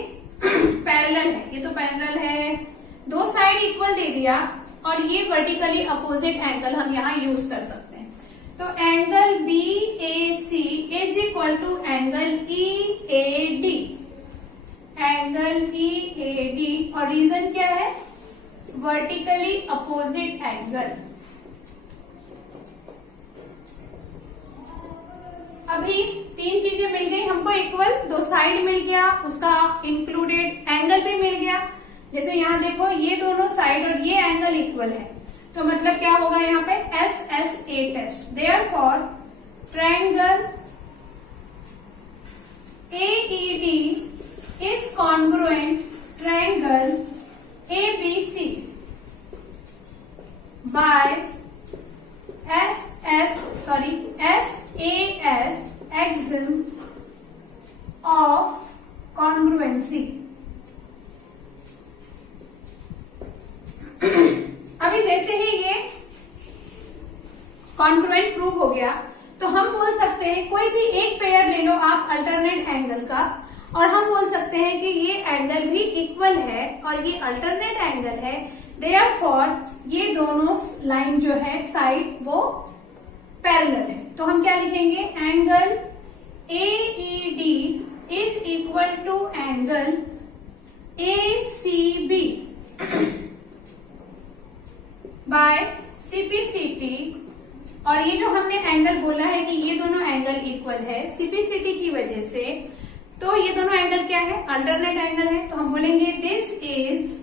पैरेलल है, ये तो पैरेलल है, दो साइड इक्वल दे दिया और ये वर्टिकली अपोजिट एंगल हम यहाँ यूज कर सकते हैं। तो angle BAC is equal to angle EAD, angle EAD, और रीजन क्या है, वर्टिकली अपोजिट एंगल। अभी तीन चीजें मिल गई हमको इक्वल, दो साइड मिल गया, उसका इंक्लूडेड एंगल भी मिल गया। जैसे यहाँ देखो ये दोनों साइड और ये एंगल इक्वल है, तो मतलब क्या होगा यहाँ पे SSA test. Therefore triangle AED is congruent triangle ABC by SAS axiom of congruency। अभी जैसे ही ये कॉन्ग्रुएंट प्रूफ हो गया तो हम बोल सकते हैं कोई भी एक पेयर ले लो आप अल्टरनेट एंगल का, और हम बोल सकते हैं कि ये एंगल भी इक्वल है और ये अल्टरनेट एंगल है। देयरफॉर ये दोनों लाइन जो है साइड वो पैरेलल है। तो हम क्या लिखेंगे, angle AED is equal to angle ACB by CPCT, और ये जो हमने एंगल बोला है कि ये दोनों एंगल इक्वल है CPCT की वजह से, तो ये दोनों एंगल क्या है, अल्टरनेट एंगल है। तो हम बोलेंगे दिस इज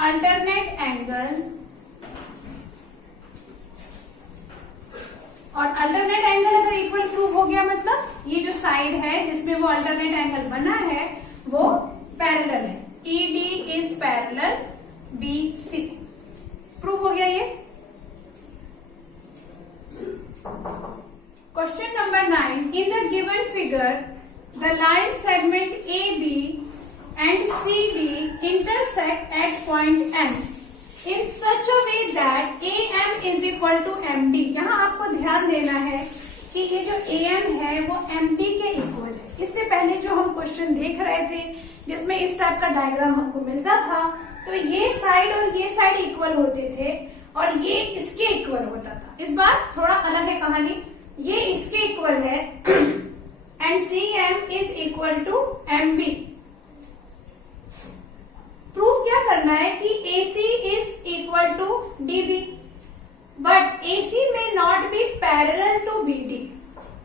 अल्टरनेट एंगल, और अल्टरनेट एंगल अगर इक्वल प्रूफ हो गया मतलब ये जो साइड है जिसमें वो अल्टरनेट एंगल बना है वो पैरेलल है। ED is parallel BC, proof हो गया ये। Question number 9, in the given figure the line segment AB and CD intersect at point M in such a way that AM is equal to MD। यहाँ आपको ध्यान देना है कि ये जो AM है वो MD के इक्वल है। इससे पहले जो हम क्वेश्चन देख रहे थे जिसमें इस टाइप का डायग्राम हमको मिलता था, तो ये साइड और ये साइड इक्वल होते थे और ये इसके इक्वल होता था। इस बार थोड़ा अलग है कहानी, ये इसके इक्वल है and CM is equal to MB। Proof क्या करना है कि AC is equal to DB, but AC may not be parallel to BD।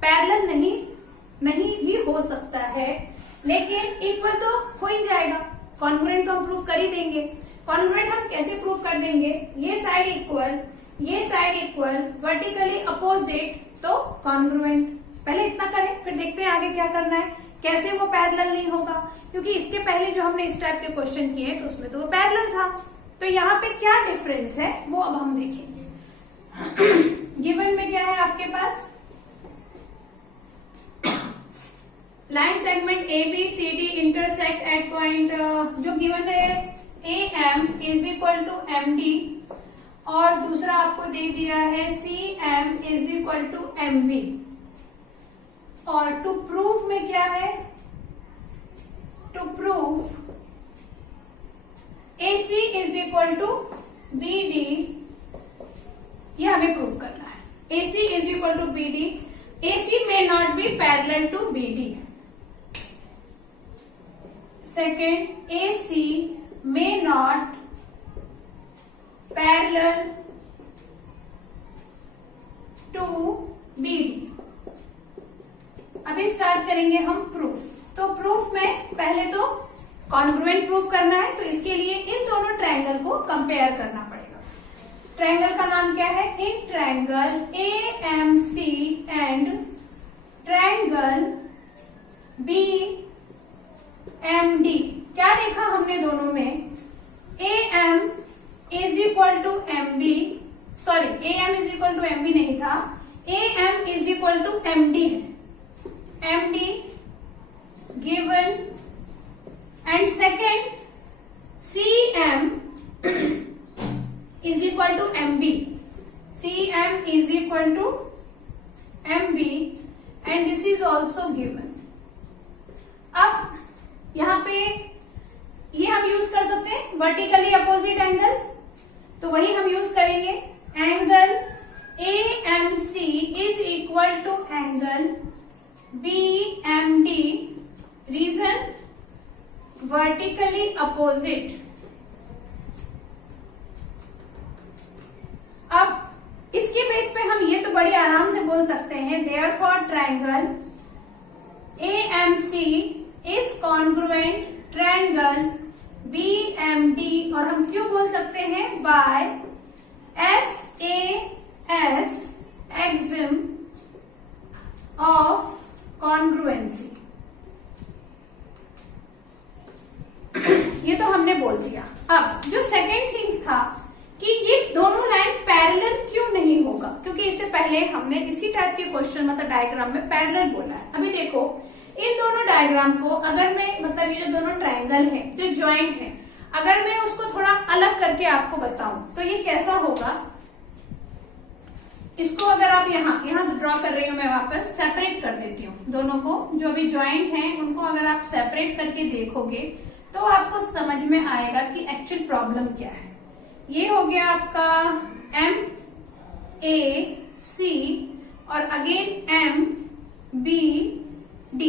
Parallel नहीं भी हो सकता है, लेकिन इक्वल तो हो ही जाएगा। कॉन्ग्रुएंट तो हम प्रूफ कर ही देंगे। कॉन्ग्रुएंट हम कैसे प्रूफ कर देंगे, ये साइड इक्वल, ये साइड इक्वल, वर्टिकली अपोजिट, तो कॉन्ग्रुएंट। पहले इतना करें फिर देखते हैं आगे क्या करना है, कैसे वो पैरेलल नहीं होगा, क्योंकि इसके पहले जो हमने इस टाइप के क्वेश्चन किए तो उसमें तो वो पैरेलल था। तो यहाँ पे क्या डिफरेंस है वो अब हम देखेंगे। गिवन में क्या है आपके पास, line segment ABCD intersect at point, जो गिवन है AM is equal to MD, और दूसरा आपको दे दिया है CM is equal to MB। और टू प्रूफ में क्या है, to proof AC is equal to BD, ये हमें प्रूफ करना है। AC is equal to BD. AC may not be parallel to BD. Second, AC may not parallel to BD. अभी start करेंगे हम प्रूफ। तो प्रूफ में पहले तो कॉन्ग्रुएंट प्रूफ करना है, तो इसके लिए इन दोनों ट्रायंगल को कंपेयर करना पड़ेगा। ट्रायंगल का नाम क्या है? In triangle AMC and triangle BMD। क्या देखा हमने दोनों में? AM is equal to MB, sorry AM is equal to MB नहीं था, AM is equal to MD है। MD given and second CM is equal to MB. CM is equal to MB and this is also given. अब यहाँ पे ये हम use कर सकते हैं वर्टिकली अपोजिट एंगल, तो वही हम यूज करेंगे। Angle AMC is equal to angle BMD, reason vertically opposite. अब इसके बेस पे हम ये तो बड़े आराम से बोल सकते हैं, therefore triangle AMC is congruent triangle BMD, और हम क्यों बोल सकते हैं? By SAS axiom of congruency. ये तो हमने बोल दिया। अब जो सेकेंड थिंग्स था कि ये दोनों लाइन पैरेलल क्यों नहीं होगा, क्योंकि इससे पहले हमने इसी टाइप के क्वेश्चन मतलब डायग्राम में पैरेलल बोला है। अभी देखो इन दोनों डायग्राम को अगर मैं मतलब ये जो दोनों ट्रायंगल है जो ज्वाइंट है, अगर मैं उसको थोड़ा अलग करके आपको बताऊं तो ये कैसा होगा। इसको अगर आप यहाँ ड्रॉ कर रही हूं, मैं वापस सेपरेट कर देती हूँ दोनों को, जो भी ज्वाइंट हैं उनको अगर आप सेपरेट करके देखोगे तो आपको समझ में आएगा कि एक्चुअल प्रॉब्लम क्या है। ये हो गया आपका MAC और अगेन MBD,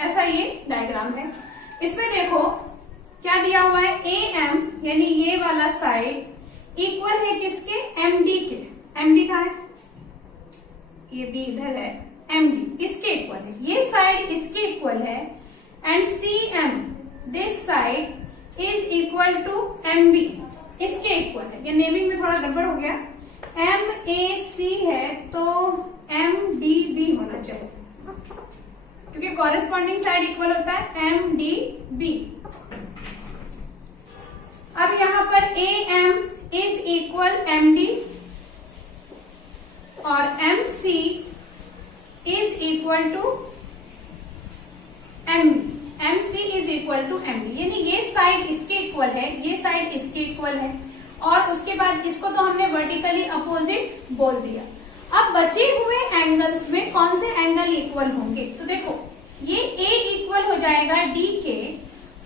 ऐसा ये डायग्राम है। इसमें देखो क्या दिया हुआ है, AM यानी ये वाला साइड इक्वल है किसके? MD के। MD कहाँ है? ये B इधर है, MD इसके इक्वल है, ये साइड इसके इक्वल है, and CM this side is equal to MB, इसके इक्वल है। ये नेमिंग में थोड़ा गड़बड़ हो गया, MAC है तो MDB होना चाहिए, क्योंकि कॉरेस्पॉन्डिंग साइड इक्वल होता है MDB। अब यहां पर AM इज इक्वल MD और MC is equal to MB, MC is equal to MD, यानी ये साइड इसके इक्वल है, ये साइड इसके इक्वल है, और उसके बाद इसको तो हमने वर्टिकली अपोजिट बोल दिया। अब बचे हुए एंगल्स में कौन से एंगल इक्वल होंगे? तो देखो ये A इक्वल हो जाएगा D के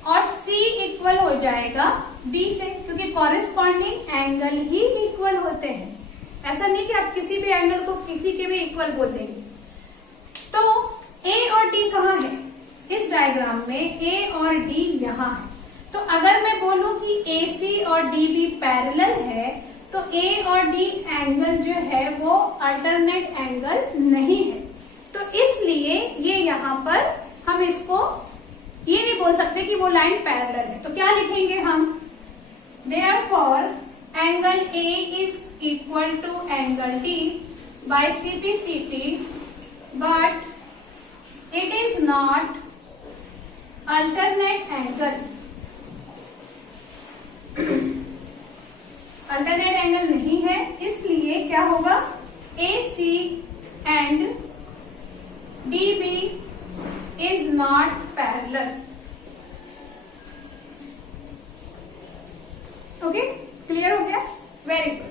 और C इक्वल हो जाएगा B से, क्योंकि कॉरेस्पॉन्डिंग एंगल ही इक्वल होते हैं। ऐसा नहीं कि आप किसी भी एंगल को किसी के भी इक्वल बोल देंगे। तो A और D कहाँ है? इस डायग्राम में A और D यहाँ है। तो अगर मैं बोलूं कि AC और DB पैरेलल है तो A और D एंगल जो है वो अल्टरनेट एंगल नहीं है, तो इसलिए ये यहाँ पर हम इसको ये नहीं बोल सकते कि वो लाइन पैरेलल है। तो क्या लिखेंगे हम? Therefore angle A is equal to angle D by CT but it is not alternate angle. Alternate angle नहीं है, इसलिए क्या होगा? AC and DB is not parallel. Okay, clear हो गया? Very good.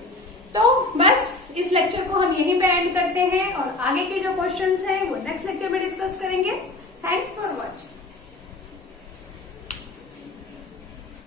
तो बस इस लेक्चर को हम यहीं पे एंड करते हैं और आगे के जो क्वेश्चंस हैं वो नेक्स्ट लेक्चर में डिस्कस करेंगे। Thanks for watching.